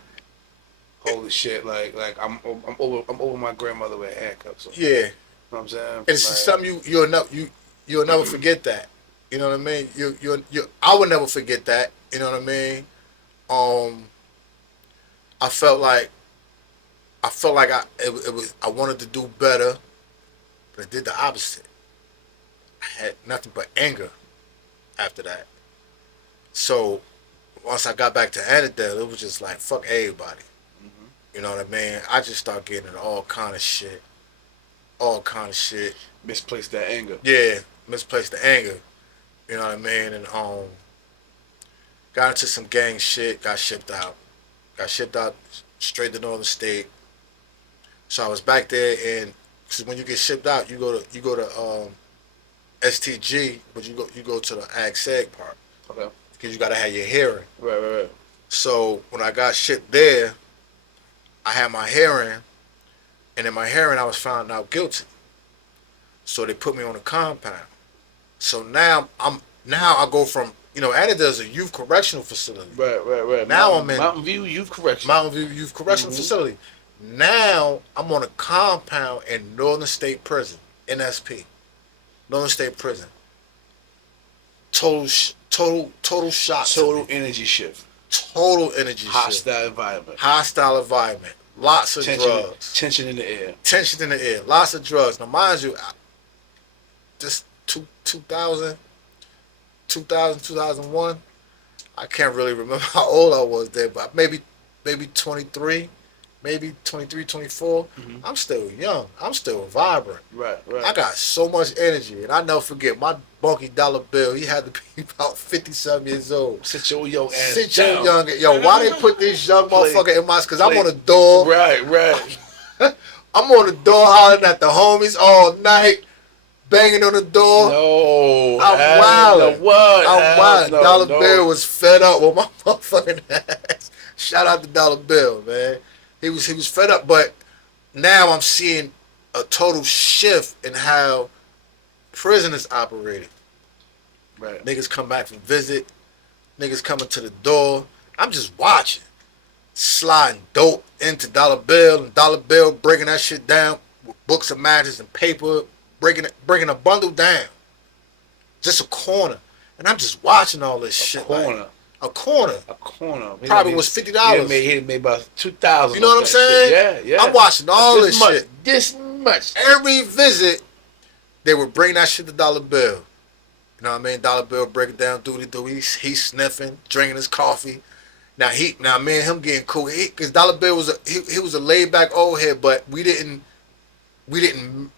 holy shit, like I'm over my grandmother with handcuffs on. Yeah. You know what I'm saying? It's something you'll never forget that. You know what I mean? I would never forget that. You know what I mean? I felt like I wanted to do better, but I did the opposite. I had nothing but anger after that. So once I got back to Annandale, it was just like fuck everybody. You know what I mean? I just started getting into all kind of shit. Misplaced that anger. Yeah, misplaced the anger. You know what I mean? And got into some gang shit. Got shipped out straight to Northern State. So I was back there, and cause when you get shipped out, you go to STG, but you go to the Ag Seg part. Okay. Because you gotta have your hearing. Right. So when I got shipped there, I had my hearing, and in my hearing I was found out guilty. So they put me on a compound. So now I go from Annandale's a youth correctional facility. Right. Now I'm in Mountain View Youth Correction. Mountain View Youth Correctional Facility. Now I'm on a compound in Northern State Prison, NSP, Northern State Prison. Total shock. Total energy shift. Total energy shift. Hostile environment. Lots of drugs. Tension in the air. Tension in the air. Lots of drugs. Now, mind you, this 2000, 2001, I can't really remember how old I was there, but maybe 23, maybe 23, 24. I'm still young. I'm still vibrant. Right. I got so much energy, and I never forget my bunky dollar bill. He had to be about 57 years old. Sit your young ass Sit down. your young. Why they put this young motherfucker in my? Because I'm on the door. Right. I'm on the door hollering at the homies all night, banging on the door. No, I'm wilding. What? I'm wilding. Dollar Bill was fed up with my motherfucking ass. Shout out to Dollar Bill, man. He was fed up, but now I'm seeing a total shift in how prison is operated. Right. Niggas come back from visit. Niggas coming to the door. I'm just watching. Sliding dope into Dollar Bill, and Dollar Bill breaking that shit down with books and matches and paper, bringing a bundle down. Just a corner. And I'm just watching all this shit. A corner. Probably was $50. He made about 2,000. You know what I'm saying? Yeah. I'm watching all this shit. This much. Every visit, they would bring that shit to Dollar Bill. You know what I mean? Dollar Bill break it down, do. He's sniffing, drinking his coffee. Now me and him getting cool. Cause Dollar Bill was he was a laid back old head, but we didn't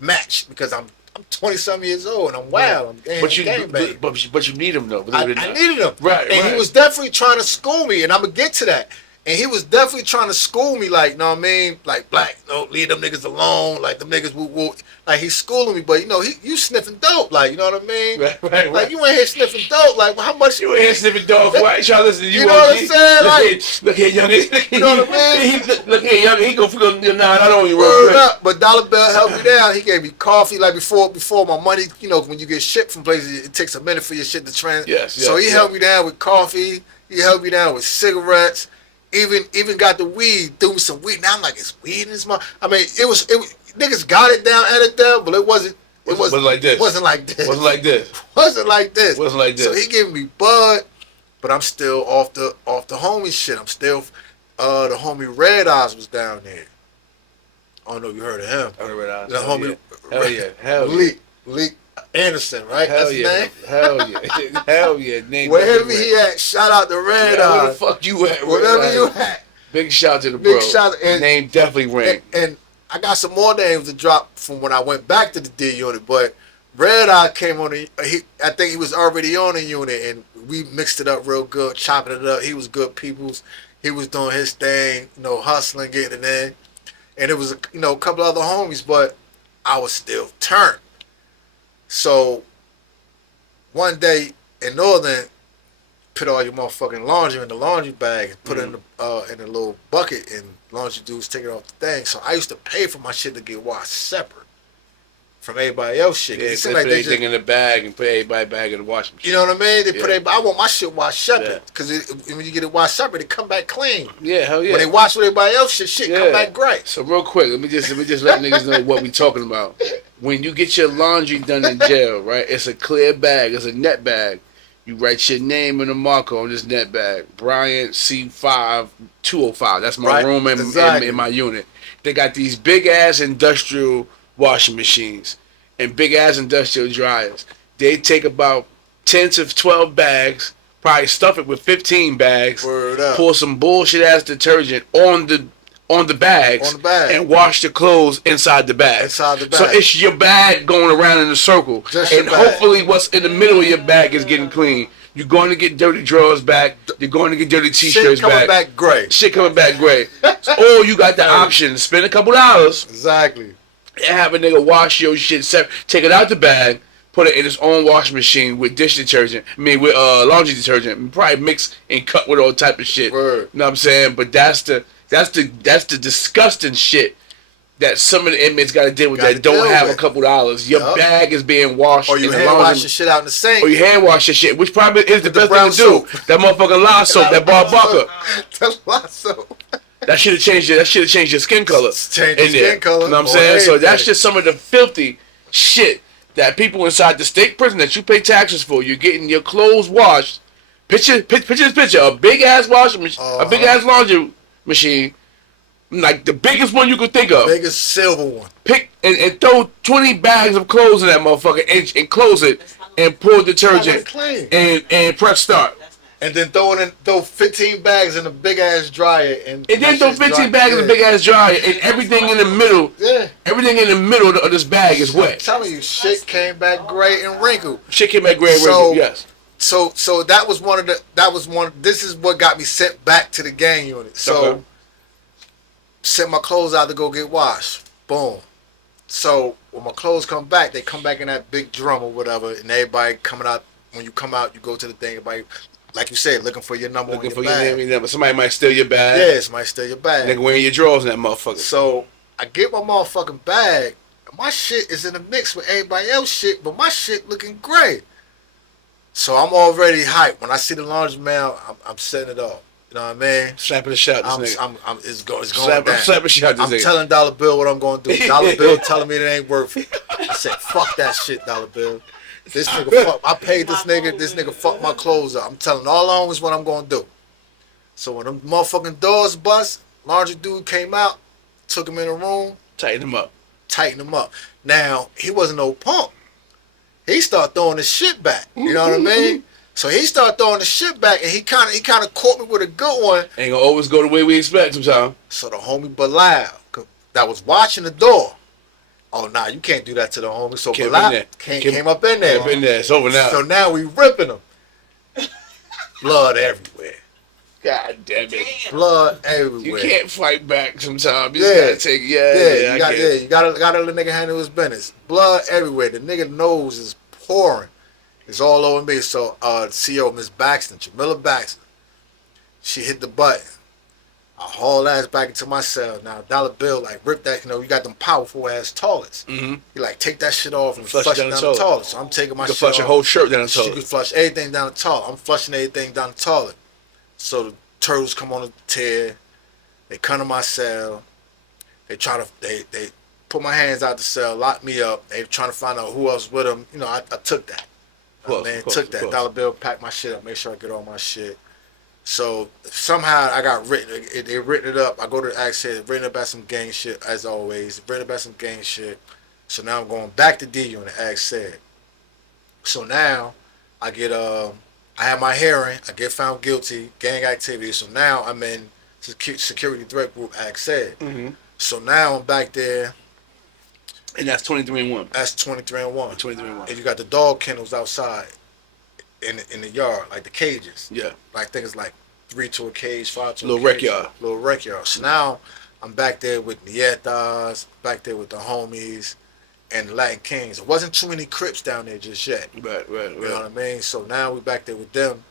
match because I'm 20-something years old and I'm wild. I'm but you need him though. I needed him. Right. And he was definitely trying to school me, and I'm gonna get to that. And he was definitely trying to school me, like, know what I mean? Like, black, don't leave them niggas alone. Like, them niggas will. Like, he's schooling me, but, you sniffing dope. Like, you know what I mean? Right. Like, you ain't here sniffing dope. Like, how much? You ain't here sniffing dope. Why y'all listen to you? You know what I'm saying? Look here, young. You know what I mean? Look here, young. He go, nah, I don't even Word real quick. up. But Dollar Bill helped me down. He gave me coffee. Like, before my money, when you get shipped from places, it takes a minute for your shit to transfer. Yes. So he helped me down with coffee. He helped me down with cigarettes. Even got the weed, threw me some weed. Now I'm like, it's weed in this mouth. I mean, it was niggas got it down, had it down, but it wasn't like this. Wasn't like this. Wasn't like this. Wasn't like this. Wasn't like this. So he giving me bud, but I'm still off the homie shit. I'm still the homie Red Eyes was down there. I don't know if you heard of him. I heard Red Eyes. The homie Hell yeah. Leak Anderson, right? Hell That's his name? Hell yeah. Hell yeah. Name Wherever he at, shout out to Red Eyes. Where the fuck you at? Wherever you at. Big shout to the bro. Big shout. And, name definitely ring. And I got some more names to drop from when I went back to the D unit, but Red Eye came on I think he was already on the unit, and we mixed it up real good, chopping it up. He was good peoples. He was doing his thing, hustling, getting it in. And it was, a couple other homies, but I was still turned. So one day in Northern, put all your motherfucking laundry in the laundry bag and put it in a little bucket, and laundry dudes take it off the thing. So I used to pay for my shit to get washed separate from everybody else shit. Yeah, it they put everything in the bag and put everybody bag in the washing machine. You know what I mean? They put I want my shit washed separate, because when you get it washed separate, it come back clean. Yeah, hell yeah. When they wash with everybody else shit come back great. So real quick, let me just let niggas know what we talking about. When you get your laundry done in jail, right? It's a clear bag. It's a net bag. You write your name and a marker on this net bag. Bryant C5 205. That's my room in my unit. They got these big ass industrial washing machines and big ass industrial dryers. They take about 10 to 12 bags, probably stuff it with 15 bags, pour some bullshit ass detergent on the bags, and wash the clothes inside the bag. So it's your bag going around in a circle. And hopefully what's in the middle of your bag is getting clean. You're going to get dirty drawers back. You're going to get dirty t-shirts back. Shit coming back great. Or you got the option to spend a couple dollars. Exactly. And have a nigga wash your shit, take it out the bag, put it in his own washing machine with dish detergent. With laundry detergent. Probably mix and cut with all type of shit. Word. You know what I'm saying? But that's the disgusting shit that some of the inmates got to deal with that don't have a couple dollars. Your bag is being washed. Or you hand wash your shit out in the sink. Or you hand wash your shit, which probably is the best thing to do. That motherfucking lye soap, that bar bucker. That lye soap. That should have changed your skin color. Change your skin color. You know what I'm saying? So that's just some of the filthy shit that people inside the state prison that you pay taxes for. You're getting your clothes washed. Picture this picture: a big ass washing machine, a big ass laundry machine, like the biggest one you could think of. Biggest silver one. Pick and throw 20 bags of clothes in that motherfucker and close it and pour detergent and press start. And then throw 15 bags in a big ass dryer and then throw 15 bags in a big ass dryer, and everything in the middle. Yeah. Everything in the middle of this bag is wet. I'm telling you, shit came back great and wrinkled. Shit came back great and wrinkled. Yes. So this is what got me sent back to the gang unit. So sent my clothes out to go get washed. Boom. So when my clothes come back, they come back in that big drum or whatever, and everybody coming out. When you come out, you go to the thing. Everybody, like you said, looking for your number. Looking for your name and number. Somebody might steal your bag. Yeah, somebody steal your bag. Nigga wearing your drawers in that motherfucker. So I get my motherfucking bag. My shit is in the mix with everybody else shit, but my shit looking great. So I'm already hyped. When I see the laundromat, I'm setting it off. You know what I mean? Slapping the shot, this nigga. It's going down. Slapping shot, this nigga. I'm telling Dollar Bill what I'm going to do. Dollar Bill telling me it ain't worth it. I said, fuck that shit, Dollar Bill. This nigga fuck. I paid this nigga. This nigga fucked my clothes up. I'm telling all along is what I'm going to do. So when them motherfucking doors bust, laundry dude came out, took him in a room. Tighten him up. Now, he wasn't no punk. He started throwing his shit back. You know what I mean? So he started throwing the shit back, and he kind of caught me with a good one. Ain't gonna always go the way we expect sometimes. So the homie Bilal, that was watching the door. Oh, nah, you can't do that to the homie. So Bilal came up in there. Came in there. It's over now. So now we ripping him. Blood everywhere. God damn it. Blood everywhere. You can't fight back sometimes. You Yeah. gotta take You gotta let the nigga handle his business. Blood everywhere. The nigga nose is pouring. It's all over me. So CEO Miss Baxton, Jamila Baxton, she hit the button. I haul ass back into my cell. Now Dollar Bill like rip that, you got them powerful ass toilets. Mm-hmm. You like take that shit off and flush flush down it the down the toilet. toilet. So I'm taking my You can shit flush off. your whole shirt down the She toilet. can flush everything down the toilet. I'm flushing everything down the toilet. So the turtles come on the tear. They come to my cell. They try to they put my hands out the cell, lock me up. They trying to find out who else with them. I took that. Took that. Dollar Bill packed my shit up, make sure I get all my shit. So somehow I got written. They written it up. I go to the act said written up at some gang shit as always. Written up at some gang shit. So now I'm going back to DU and the act said. So now I get I have my hearing. I get found guilty gang activity. So now I'm in security threat group act said. Mm-hmm. So now I'm back there. And that's 23-1. That's 23-1. 23-1. And you got the dog kennels outside in the yard, like the cages. Yeah. Like I think it's like 3 to a cage, 5 to Little a rec cage. yard. Little rec yard. So now I'm back there with Nietas, back there with the homies and the Latin Kings. It wasn't too many Crips down there just yet. Right. You know what I mean? So now we back there with them.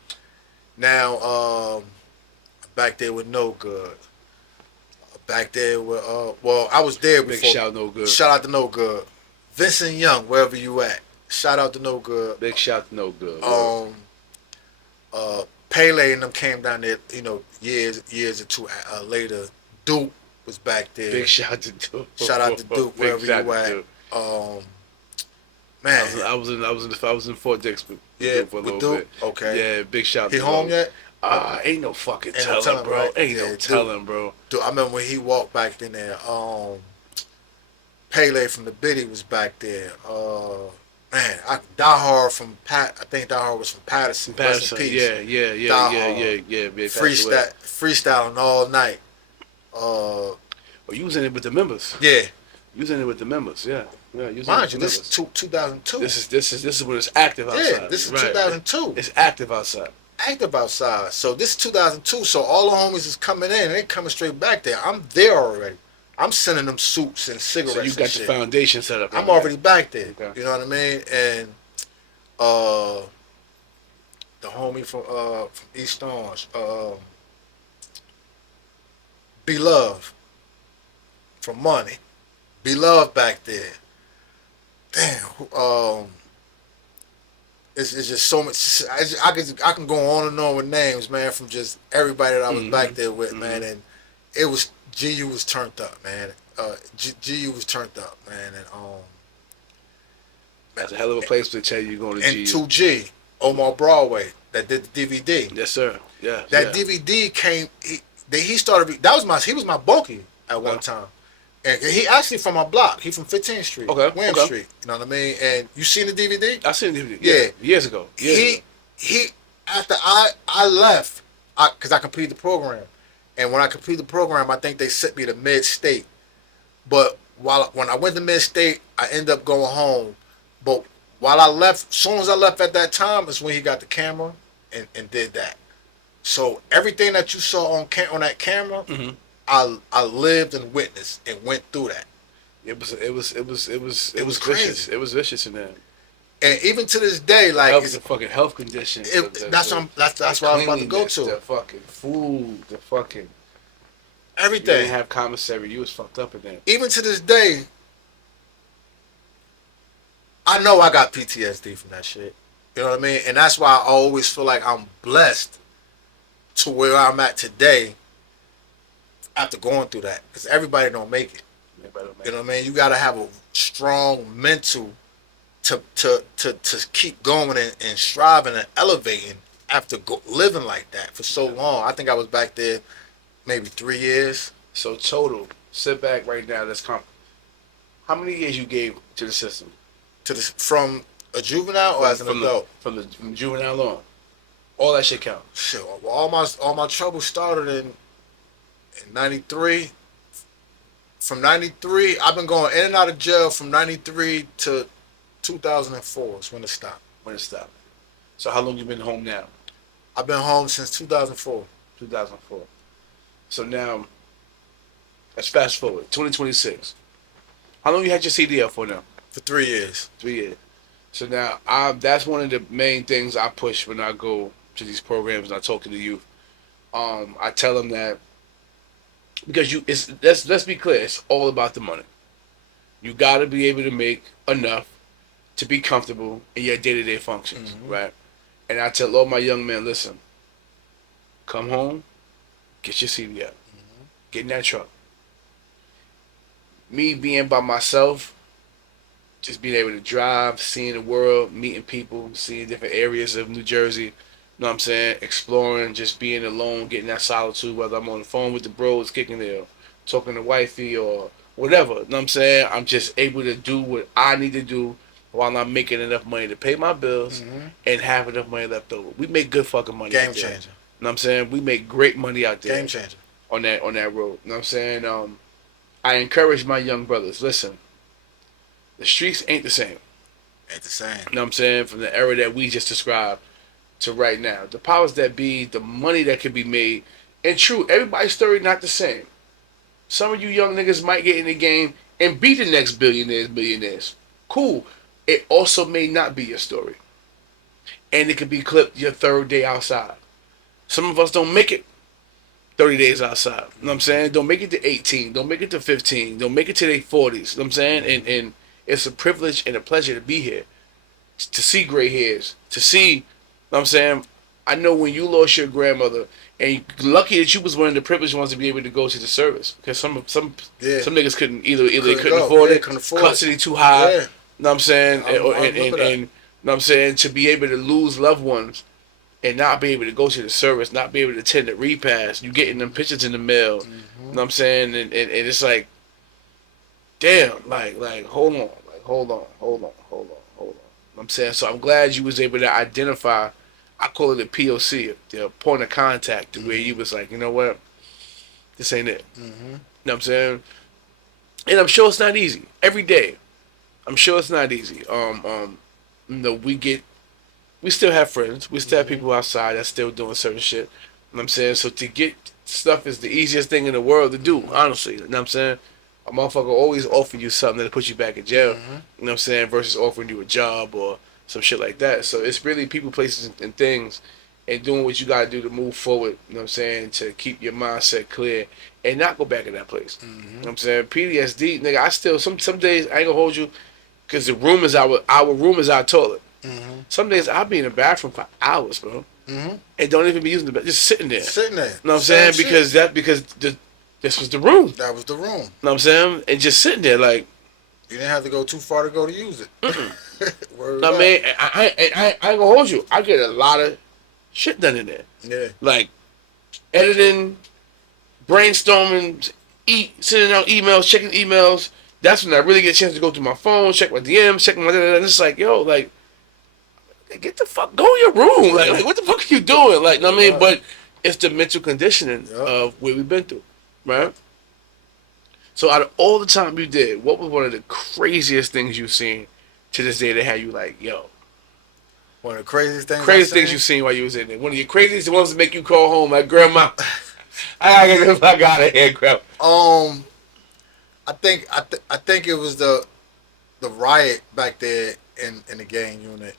Now back there with No Good. Back there with I was there before. Big shout No Good. Shout out to No Good. Vincent Young, wherever you at. Shout out to No Good. Big shout to No Good. Pele and them came down there, years or two later. Duke was back there. Big shout to Duke. Shout out to Duke, wherever you at. Man, I was in Fort Dix for a little Duke? bit. Okay. Yeah, big shout. He to home Duke. yet? Ain't no fucking Ain't no telling, telling, bro. right? Ain't Yeah, no Duke. telling, bro. Dude, I remember when he walked back in there. Pele from the Biddy was back there. Man, Die Hard from I think Die Hard was from Patterson. Rest in peace. Yeah. Freestyling all night. Oh, you was in it with the members. Yeah. You was in it with the members. Yeah. Mind you, this is 2002. This is when it's active outside. Yeah, this is 2002. It's active outside. Active outside. So this is 2002. So all the homies is coming in and they coming straight back there. I'm there already. I'm sending them suits and cigarettes. So you got and the foundation set up. I'm already back there. Okay. You know what I mean? And the homie from East Orange, Beloved from Money, Beloved back there. Damn. It's just so much. I can go on and on with names, man, from just everybody that I was back there with, man. And it was GU was turned up, man. GU was turned up, man. And that's a hell of a place to tell you going to and GU. 2G, Omar Broadway, that did the DVD. Yes, sir. Yeah. That DVD came. He started. He was my bulky at one time. And he actually from my block. He from 15th Street, William Street. You know what I mean? And you seen the DVD? I seen the DVD. Yeah, years ago. He after I left, because I completed the program, and when I completed the program, I think they sent me to Mid State. But when I went to Mid State, I ended up going home. But while I left, as soon as I left at that time, is when he got the camera and did that. So everything that you saw on that camera. Mm-hmm. I lived and witnessed and went through that. It was crazy. vicious. It was vicious in there. And even to this day, like it's a fucking health condition. That's what I'm about to go to. The fucking food, the fucking everything. You didn't have commissary. You was fucked up in there. Even to this day, I know I got PTSD from that shit. You know what I mean? And that's why I always feel like I'm blessed to where I'm at today. After going through that, because everybody don't make it. You know what I mean? You got to have a strong mental to keep going and striving and elevating after living like that for so long. I think I was back there maybe 3 years. So total, sit back right now. Let's come. How many years you gave to the system? From a juvenile or as an adult? From juvenile on. All that shit count. Shit, all my trouble started in '93. From '93, I've been going in and out of jail from '93 to 2004 is when it stopped. When it stopped. So how long you been home now? I've been home since 2004. 2004. So now, let's fast forward. 2026. How long you had your CDL for now? For 3 years. 3 years. So now, that's one of the main things I push when I go to these programs and I talk to the youth. I tell them that because let's be clear, it's all about the money. You got to be able to make enough to be comfortable in your day-to-day functions, right? And I tell all my young men, listen, come home, get your CDL, get in that truck. Me being by myself, just being able to drive, seeing the world, meeting people, seeing different areas of New Jersey, you know what I'm saying? Exploring, just being alone, getting that solitude, whether I'm on the phone with the bros, kicking it, talking to wifey or whatever. You know what I'm saying? I'm just able to do what I need to do while I'm making enough money to pay my bills and have enough money left over. We make good fucking money Game out there. changer. You know what I'm saying? We make great money out there. Game changer. On that road. You know what I'm saying? I encourage my young brothers, listen, the streets ain't the same. Ain't the same. You know what I'm saying? From the era that we just described to right now. The powers that be, the money that can be made. And true, everybody's story not the same. Some of you young niggas might get in the game and be the next millionaires. Cool. It also may not be your story. And it could be clipped your third day outside. Some of us don't make it 30 days outside. You know what I'm saying? Don't make it to 18. Don't make it to 15. Don't make it to their 40s. You know what I'm saying? And it's a privilege and a pleasure to be here. To see gray hairs. To see, you know what I'm saying? I know when you lost your grandmother, and lucky that you was one of the privileged ones to be able to go to the service. Because some niggas couldn't either couldn't afford it, custody too high. You know what I'm saying? And you know what I'm saying? To be able to lose loved ones and not be able to go to the service, not be able to attend the repast, you getting them pictures in the mail. You know what I'm saying? And it's like, damn, like hold on. You know what I'm saying? So I'm glad you was able to identify, I call it a POC, the point of contact, where you was like, you know what? This ain't it. You know what I'm saying? And I'm sure it's not easy. Every day. I'm sure it's not easy. You know, we still have friends. We still have people outside that's still doing certain shit. You know what I'm saying? So to get stuff is the easiest thing in the world to do, honestly. You know what I'm saying? A motherfucker always offer you something that'll put you back in jail. You know what I'm saying? Versus offering you a job or some shit like that. So it's really people, places, and things, and doing what you gotta do to move forward. You know what I'm saying? To keep your mindset clear and not go back in that place. You know what I'm saying? PTSD, nigga. I still some days I ain't gonna hold you, because the room is our room is our toilet. Some days I'll be in the bathroom for hours, bro, and don't even be using the bathroom, just sitting there. You know what I'm saying? Because this was the room. That was the room. You know what I'm saying? And just sitting there like. You didn't have to go too far to go to use it. I mean, I ain't gonna hold you. I get a lot of shit done in there. Yeah. Like editing, brainstorming, sending out emails, checking emails. That's when I really get a chance to go through my phone, check my DMs, check my. And it's like, yo, like, get the fuck, go in your room. Like what the fuck are you doing? Like, you know what I mean? But it's the mental conditioning of what we've been through, right? So out of all the time you did, what was one of the craziest things you've seen to this day that had you like, yo? One of the craziest things. Craziest things you've seen while you was in there. One of your craziest ones to make you call home, like, grandma, I gotta get the fuck out of here, grandma. I think it was the riot back there in the gang unit.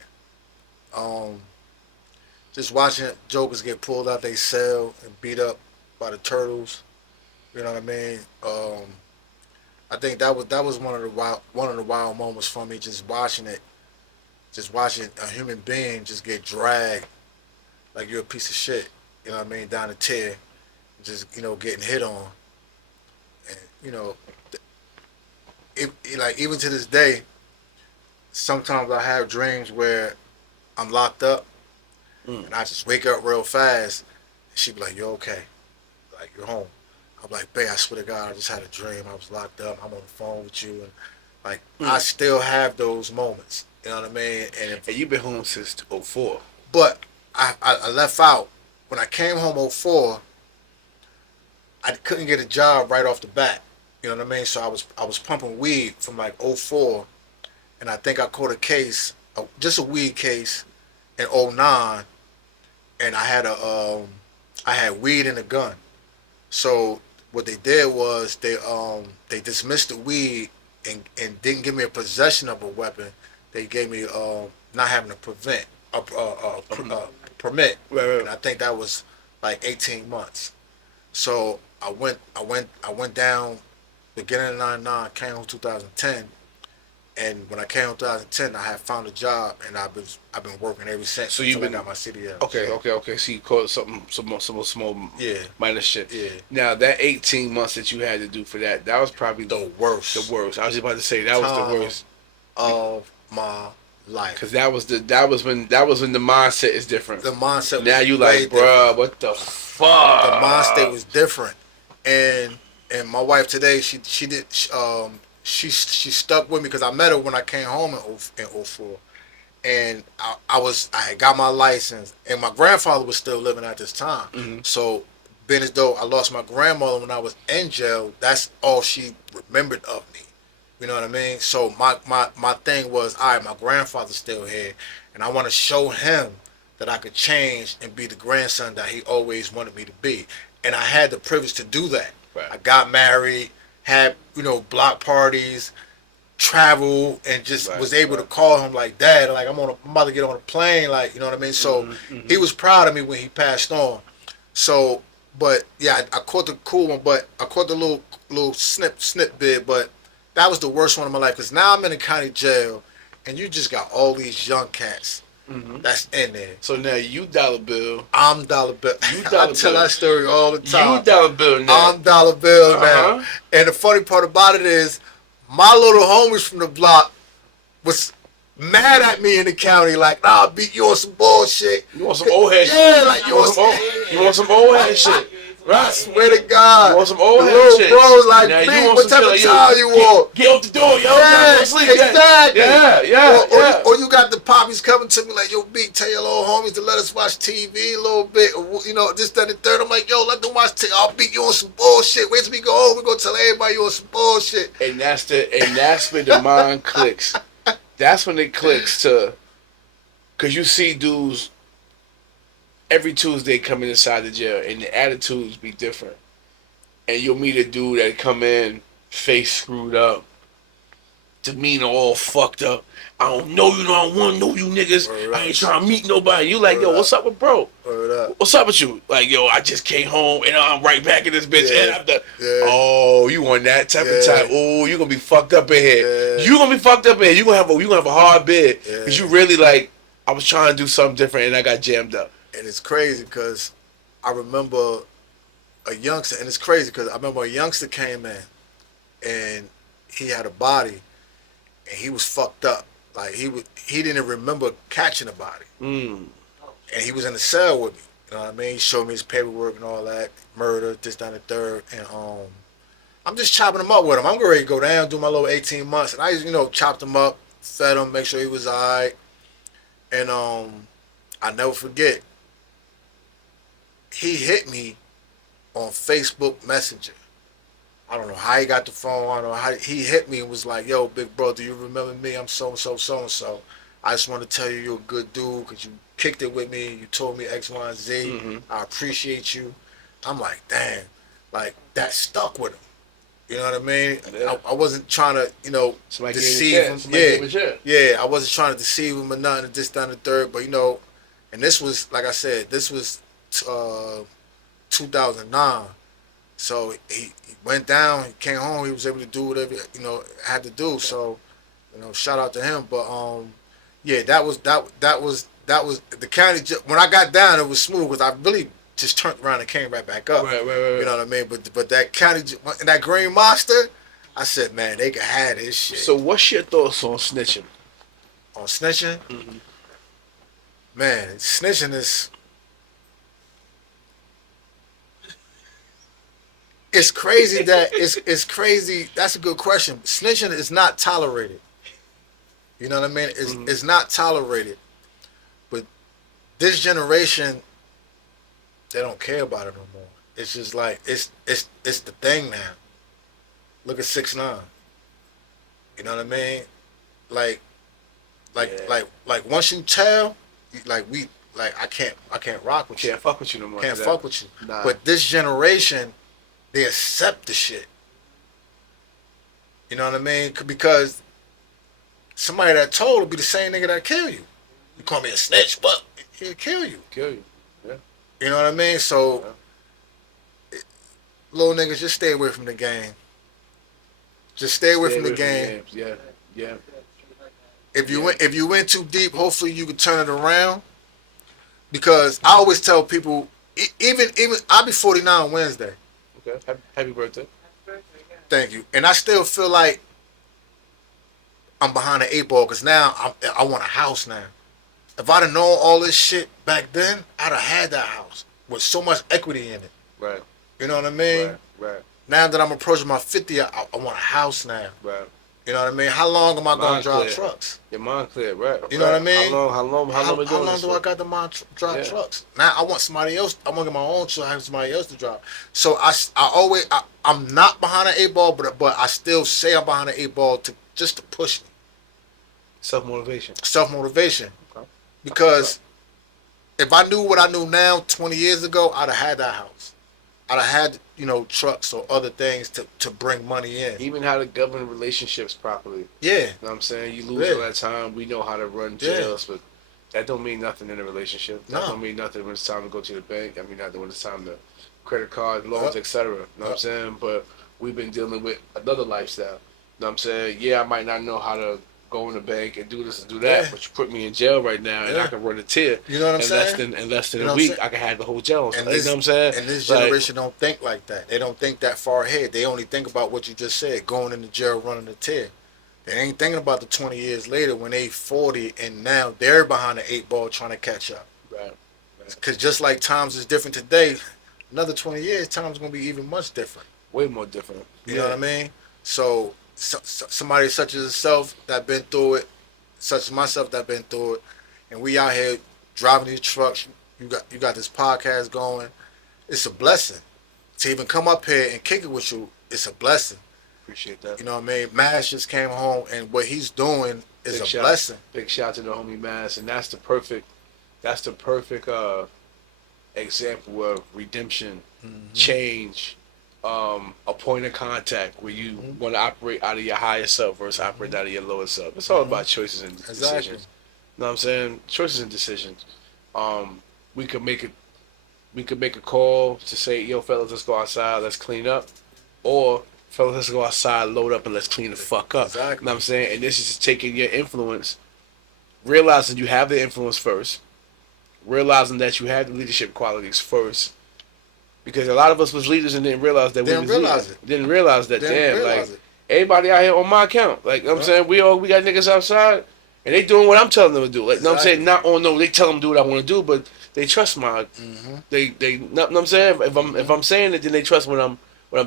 Just watching jokers get pulled out their cell and beat up by the turtles. You know what I mean? I think that was one of the wild moments for me. Just watching a human being just get dragged like you're a piece of shit. You know what I mean? Down the tier, just getting hit on, and like even to this day, sometimes I have dreams where I'm locked up, and I just wake up real fast, and she be like, "You okay? Like you're home." I'm like, babe, I swear to God, I just had a dream. I was locked up. I'm on the phone with you. And, like, I still have those moments. You know what I mean? And you've been home since 2004. But I left out. When I came home '04, I couldn't get a job right off the bat. You know what I mean? So I was pumping weed from like '04, and I think I caught a case, just a weed case, in '09, and I had weed and a gun. So what they did was they dismissed the weed and didn't give me a possession of a weapon. They gave me not having a permit, Right. and I think that was like 18 months. So I went down beginning of '99, came home 2010, and when I came home 2010, I had found a job, and I've been working ever since. So you've been I got my CDL. Okay. So you caught some small Yeah. minor shit. Yeah. Now that 18 months that you had to do for that was probably The worst. The worst. I was just about to say that was the worst of my life. because that was when the mindset is different. The mindset. Now was you way like, bruh, what the fuck? The mind state was different, and my wife today, she stuck with me because I met her when I came home in '04, and I had got my license, and my grandfather was still living at this time. Mm-hmm. So being as though I lost my grandmother when I was in jail, that's all she remembered of me. You know what I mean? So my thing was, all right, my grandfather's still here, and I want to show him that I could change and be the grandson that he always wanted me to be. And I had the privilege to do that. Right. I got married, had, block parties, travel, and just was able to call him like, Dad, like I'm about to get on a plane, like, you know what I mean? So he was proud of me when he passed on. So, but yeah, I caught the cool one, but I caught the little snip bit, but that was the worst one of my life because now I'm in a county jail, and you just got all these young cats that's in there. So now you Dollar Bill. I'm Dollar Bill. You Dollar I tell Bill. that story all the time. You Dollar Bill now. I'm Dollar Bill Uh-huh. now. And the funny part about it is, my little homies from the block was mad at me in the county, like, nah, I beat you on some bullshit. You want some old head shit? Yeah, like You want some old head shit? I Right. swear to God. You want some old the head little shit? bros like, Now you "Pete, want what some type of shit towel like, you want?" Get off the door, yo. Yeah, Go to sleep. exactly. Yeah. Or you got the poppies coming to me like, "Yo, Big, tell your little homies to let us watch TV a little bit." Or, this, that, and the third. I'm like, "Yo, let them watch TV. I'll beat you on some bullshit. Wait till we go home. We're going to tell everybody you on some bullshit." And that's when the mind clicks. That's when it clicks to, because you see dudes every Tuesday coming inside the jail, and the attitudes be different. And you'll meet a dude that come in, face screwed up, demeanor all fucked up. I don't know you, I don't want to know you niggas. I ain't trying to meet nobody. You like, yo, what's up with bro? What's up with you? Like, yo, I just came home and I'm right back in this bitch. Yeah. And after, oh, you on that type of time? Oh, you gonna be fucked up in here. You gonna be fucked up in here. You gonna have a hard bid because you really like. I was trying to do something different and I got jammed up. And it's crazy because I remember a youngster, and it's crazy because I remember a youngster came in and he had a body and he was fucked up. Like he didn't remember catching a body. And he was in the cell with me. You know what I mean? He showed me his paperwork and all that, murder, this, that, and the third. And I'm just chopping him up with him. I'm ready to go down, do my little 18 months. And I just, chopped him up, fed him, make sure he was all right. And I never forget, he hit me on Facebook Messenger. I don't know how he got the phone. I don't know how he hit me and was like, "Yo, big bro, do you remember me? I'm so-and-so, so-and-so. I just want to tell you you're a good dude because you kicked it with me. You told me X, Y, and Z. I appreciate you." I'm like, damn, like that stuck with him. You know what I mean? Yeah. I wasn't trying to, deceive him. Yeah, I wasn't trying to deceive him or nothing, this, that, and the third. But, and this was, like I said, this was 2009. So he went down, he came home, he was able to do whatever, had to do. So, shout out to him. But, yeah, that was the county. When I got down, it was smooth because I really just turned around and came right back up. Right. You know what I mean? But that county, that Green Monster, I said, man, they could have this shit. So what's your thoughts on snitching? On snitching? Man, snitching is... It's crazy that... It's crazy. That's a good question. Snitching is not tolerated. You know what I mean? It's not tolerated. But this generation, they don't care about it no more. It's just like it's the thing now. Look at 6ix9ine. You know what I mean? Like like once you tell, like we like I can't rock with you. Can't fuck with you no more. Can't fuck with you. Nah. But this generation, they accept the shit. You know what I mean? Because somebody that told will be the same nigga that kill you. You call me a snitch, but he'll kill you. Kill you. Yeah. You know what I mean? So, little niggas, just stay away from the game. Just stay away from the game. Yeah. Yeah. If you went too deep, hopefully you can turn it around. Because I always tell people, even I'll be 49 Wednesday. Okay. Happy birthday. Thank you. And I still feel like I'm behind the 8 ball because now I want a house now. If I'd have known all this shit back then, I'd have had that house with so much equity in it. Right. You know what I mean? Right. Now that I'm approaching my 50, I want a house now. Right. You know what I mean? How long am I going to drive trucks? Your mind clear, right? You know what I mean? How long do I got to drive trucks? Now I want somebody else. I want to get my own truck. I have somebody else to drive. So I'm not behind the 8 ball, but I still say I'm behind the 8 ball just to push me. Self-motivation. Okay. Because if I knew what I knew now 20 years ago, I'd have had that house. I'd have had, trucks or other things to bring money in. Even how to govern relationships properly. Yeah. You know what I'm saying? You lose all that time. We know how to run jails, but that don't mean nothing in a relationship. That don't mean nothing when it's time to go to the bank. I mean nothing when it's time to credit card, loans, etc. You know what I'm saying? But we've been dealing with another lifestyle. You know what I'm saying? Yeah, I might not know how to go in the bank and do this and do that, but you put me in jail right now and I can run a tier. You know what I'm saying? In less than a week, I can have the whole jail. And you know what I'm saying? And this generation don't think like that. They don't think that far ahead. They only think about what you just said, going into jail, running a tier. They ain't thinking about the 20 years later when they 40 and now they're behind the 8 ball trying to catch up. Right. Because just like times is different today, another 20 years, times going to be even much different. Way more different. You know what I mean? So somebody such as yourself that been through it, such as myself that been through it, and we out here driving these trucks. You got this podcast going. It's a blessing to even come up here and kick it with you. It's a blessing. Appreciate that. You know what I mean? Mash just came home, and what he's doing is a blessing. Big shout to the homie Mash, and that's the perfect example of redemption, change, a point of contact where you want to operate out of your higher self versus operate out of your lower self. It's all about choices and decisions. You know what I'm saying? Choices and decisions. We could make a call to say, yo, fellas, let's go outside, let's clean up. Or, fellas, let's go outside, load up, and let's clean the fuck up. Exactly. You know what I'm saying? And this is just taking your influence, realizing you have the influence first, realizing that you have the leadership qualities first. Because a lot of us was leaders and didn't realize that Didn't realize everybody out here on my account. Like, you know what I'm saying? We got niggas outside, and they doing what I'm telling them to do. Like, you know what I'm saying? Not on no, they tell them to do what I want to do, but they trust my, they, you know what I'm saying? If I'm saying it, then they trust when I'm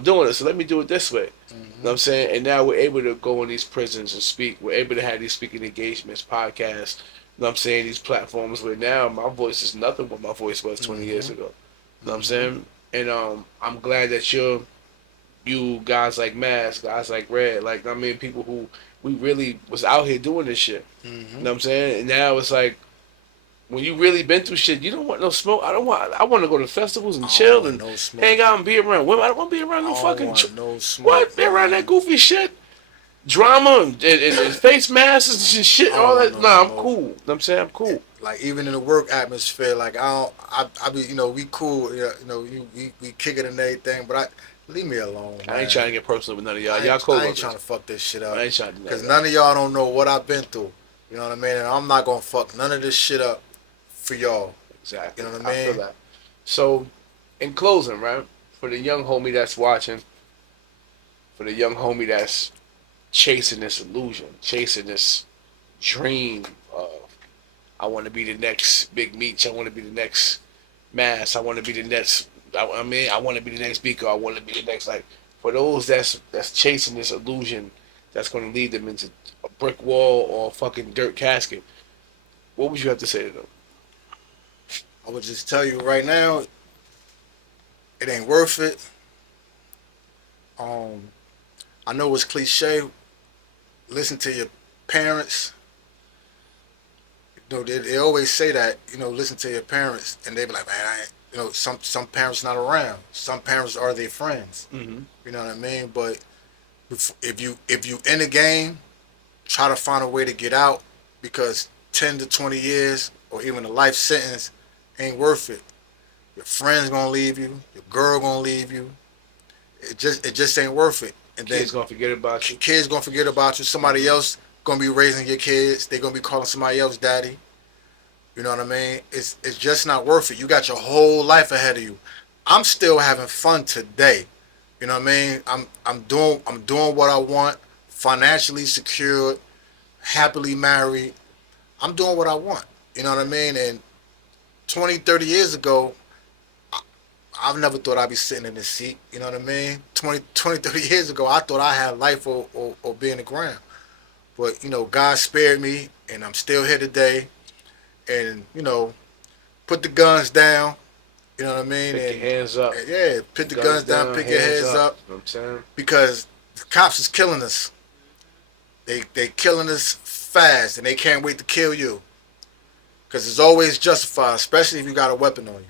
doing it. So let me do it this way. You know what I'm saying? And now we're able to go in these prisons and speak. We're able to have these speaking engagements, podcasts. You know what I'm saying? These platforms where now my voice is nothing what my voice was 20 years ago. You know what I'm saying? And I'm glad that you guys like Mask, guys like Red, like, I mean, people who we really was out here doing this shit. You know what I'm saying? And now it's like, when you really been through shit, you don't want no smoke. I want to go to festivals and chill and hang out and be around women. I don't want to be around no fucking what? Be around that goofy shit, drama and face masks and shit. All that. Nah, I'm cool. You know what I'm saying? I'm cool. Like, even in the work atmosphere, like, I be, we cool, we kick it and everything, but leave me alone, man. I ain't trying to get personal with none of y'all. Y'all cool. I ain't trying to fuck this shit up. I ain't trying to do that. Because none of y'all don't know what I've been through. You know what I mean? And I'm not going to fuck none of this shit up for y'all. Exactly. You know what I mean? I feel that. So, in closing, right, for the young homie that's watching, for the young homie that's chasing this illusion, chasing this dream of, I want to be the next Big Meech, I want to be the next Mass, I want to be the next, I want to be the next Beaker, I want to be the next, like, for those that's chasing this illusion that's going to lead them into a brick wall or a fucking dirt casket, what would you have to say to them? I would just tell you right now, it ain't worth it. Um, I know it's cliche. Listen to your parents. You know, they always say that. You know, listen to your parents, and they be like, man, you know, some parents not around. Some parents are their friends. Mm-hmm. You know what I mean? But if you in the game, try to find a way to get out, because 10 to 20 years or even a life sentence ain't worth it. Your friends gonna leave you. Your girl gonna leave you. It just ain't worth it. And Kids then gonna forget about you. kids gonna forget about you. Somebody else gonna be raising your kids. They gonna be calling somebody else daddy. You know what I mean? It's just not worth it. You got your whole life ahead of you. I'm still having fun today. You know what I mean? I'm doing what I want, financially secured, happily married. I'm doing what I want. You know what I mean? And 20, 30 years ago, I've never thought I'd be sitting in this seat. You know what I mean? 30 years ago, I thought I had life or be in the ground. But, you know, God spared me, and I'm still here today. And, you know, put the guns down. You know what I mean? Pick your hands up. Yeah, put the guns down, pick your heads up. You know what I'm saying? Because the cops is killing us. They killing us fast, and they can't wait to kill you. Because it's always justified, especially if you got a weapon on you.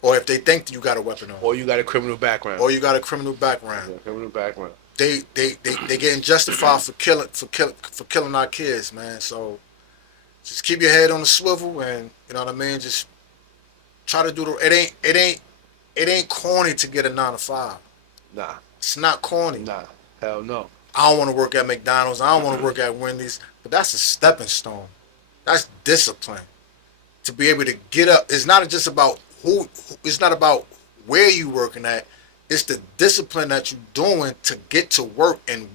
Or if they think that you got a weapon on you. Or you got a criminal background. Or you got a criminal background. Yeah, criminal background. They getting justified for killing our kids, man. So just keep your head on the swivel, and you know what I mean. Just try to do the. It ain't corny to get a 9 to 5. Nah. It's not corny. Nah. Hell no. I don't want to work at McDonald's. I don't want to work at Wendy's. But that's a stepping stone. That's discipline. To be able to get up. It's not just about who. It's not about where you working at. It's the discipline that you're doing to get to work and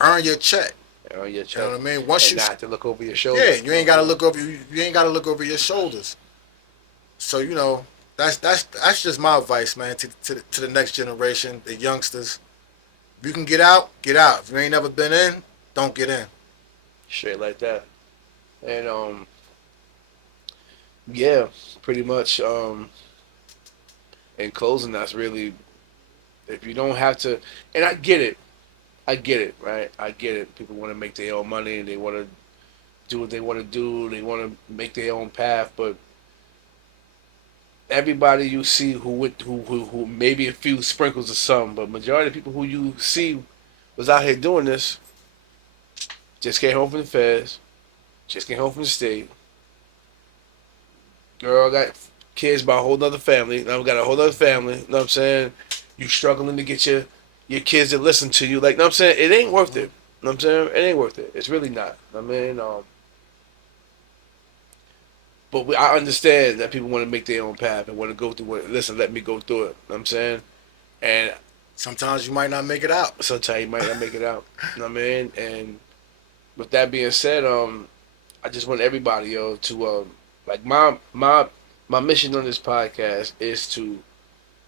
earn your check. Earn your check. You know what I mean? Once you not have to look over your shoulder. Yeah, you ain't gotta look over. You ain't gotta look over your shoulders. So you know that's just my advice, man, to the next generation, the youngsters. If you can get out, get out. If you ain't never been in, don't get in. Straight like that. And yeah, pretty much. In closing, that's really, if you don't have to, and I get it, right? I get it. People want to make their own money, and they want to do what they want to do. They want to make their own path, but everybody you see who maybe a few sprinkles of some, but majority of people who you see was out here doing this just came home from the feds, just came home from the state. Girl got kids by a whole nother family. Now we got a whole other family. You know what I'm saying? You struggling to get your kids to listen to you. Like, you know what I'm saying? It ain't worth it. You know what I'm saying? It ain't worth it. It's really not. I mean, but I understand that people want to make their own path and want to go through it. Listen, let me go through it. You know what I'm saying? And sometimes you might not make it out. Sometimes you might not make it out. You know what I mean? And with that being said, I just want everybody, to like my mission on this podcast is to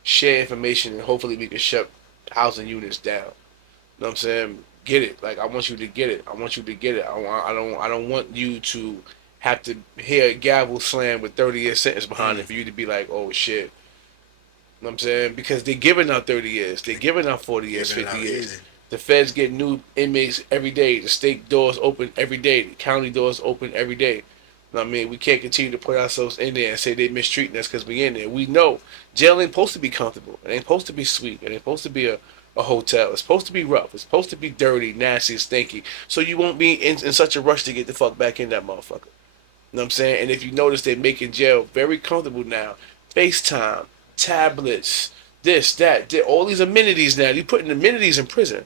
share information, and hopefully we can shut housing units down. You know what I'm saying? Get it. Like, I want you to get it. I want you to get it. I don't want you to have to hear a gavel slam with 30-year sentence behind it for you to be like, oh shit. You know what I'm saying? Because they're giving out 30 years. They're giving out 40 years, 50 years. Easy. The feds get new inmates every day. The state doors open every day. The county doors open every day. You know what I mean? We can't continue to put ourselves in there and say they mistreating us because we in there. We know jail ain't supposed to be comfortable. It ain't supposed to be sweet. It ain't supposed to be a hotel. It's supposed to be rough. It's supposed to be dirty, nasty, stinky. So you won't be in such a rush to get the fuck back in that motherfucker. You know what I'm saying? And if you notice, they're making jail very comfortable now. FaceTime, tablets, this, that, all these amenities now. You're putting amenities in prison.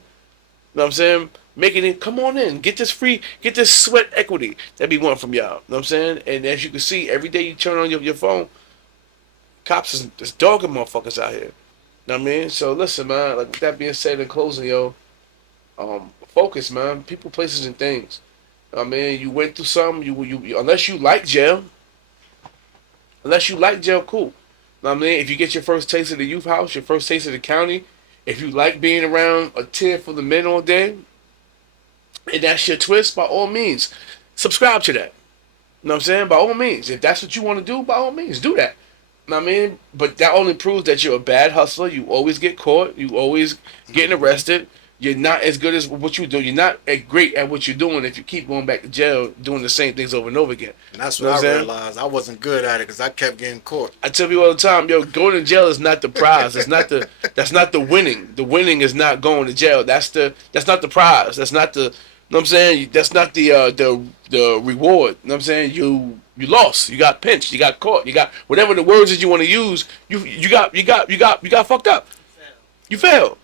You know what I'm saying? Making it, come on in, get this sweat equity that we want from y'all. You know what I'm saying? And as you can see, every day you turn on your phone, cops is just dogging motherfuckers out here. You know what I mean? So listen, man, like with that being said in closing, focus, man. People, places, and things. I mean, you went through something. You unless you like jail, cool. I mean, if you get your first taste of the youth house, your first taste of the county, if you like being around a tier full of men all day, and that's your twist, by all means, subscribe to that. You know what I'm saying? By all means, if that's what you want to do, by all means, do that. You know what I mean? But that only proves that you're a bad hustler. You always get caught. You always getting arrested. You're not as good as what you do. You're not great at what you're doing if you keep going back to jail doing the same things over and over again. And that's You know what what I I'm saying? realized. I wasn't good at it because I kept getting caught. I tell people all the time, yo, going to jail is not the prize. It's not the that's not the winning. The winning is not going to jail. That's not the prize. That's not the, you know what I'm saying? That's not the reward. You know what I'm saying? You lost. You got pinched. You got caught. You got whatever the words that you want to use. You got fucked up. You failed.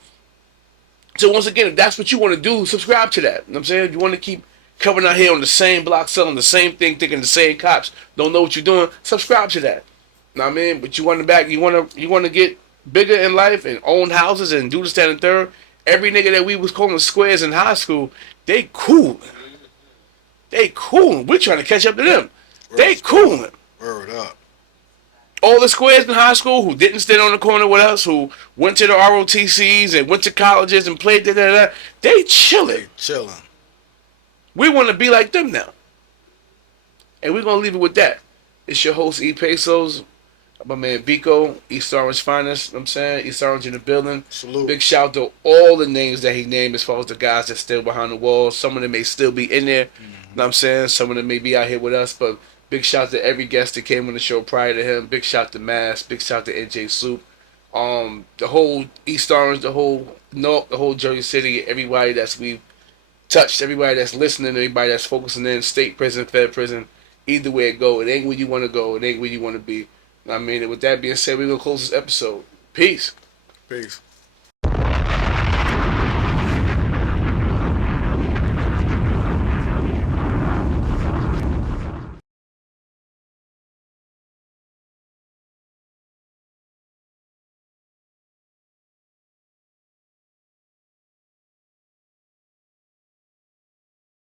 So once again, if that's what you want to do, subscribe to that. You know what I'm saying? If you want to keep coming out here on the same block, selling the same thing, thinking the same cops don't know what you're doing, subscribe to that. You know what I mean? But you want to get bigger in life and own houses and do this, that, and third. Every nigga that we was calling squares in high school, they cool. They cool. We're trying to catch up to them. They cool. Word up. All the squares in high school who didn't stand on the corner with us, who went to the ROTCs and went to colleges and played they chilling. They chilling. We want to be like them now. And we're going to leave it with that. It's your host, E Pesos. My man, Biko, East Orange Finest. You know what I'm saying? East Orange in the building. Salute. Big shout to all the names that he named as far as the guys that's still behind the walls. Some of them may still be in there. You know what I'm saying? Some of them may be out here with us, but big shout to every guest that came on the show prior to him. Big shout to Mass. Big shout to NJ Soup. The whole East Orange, the whole North, the whole Jersey City, everybody that's we've touched, everybody that's listening, everybody that's focusing in, state prison, fed prison, either way it go. It ain't where you want to go. It ain't where you want to be. I mean, with that being said, we're going to close this episode. Peace. Peace.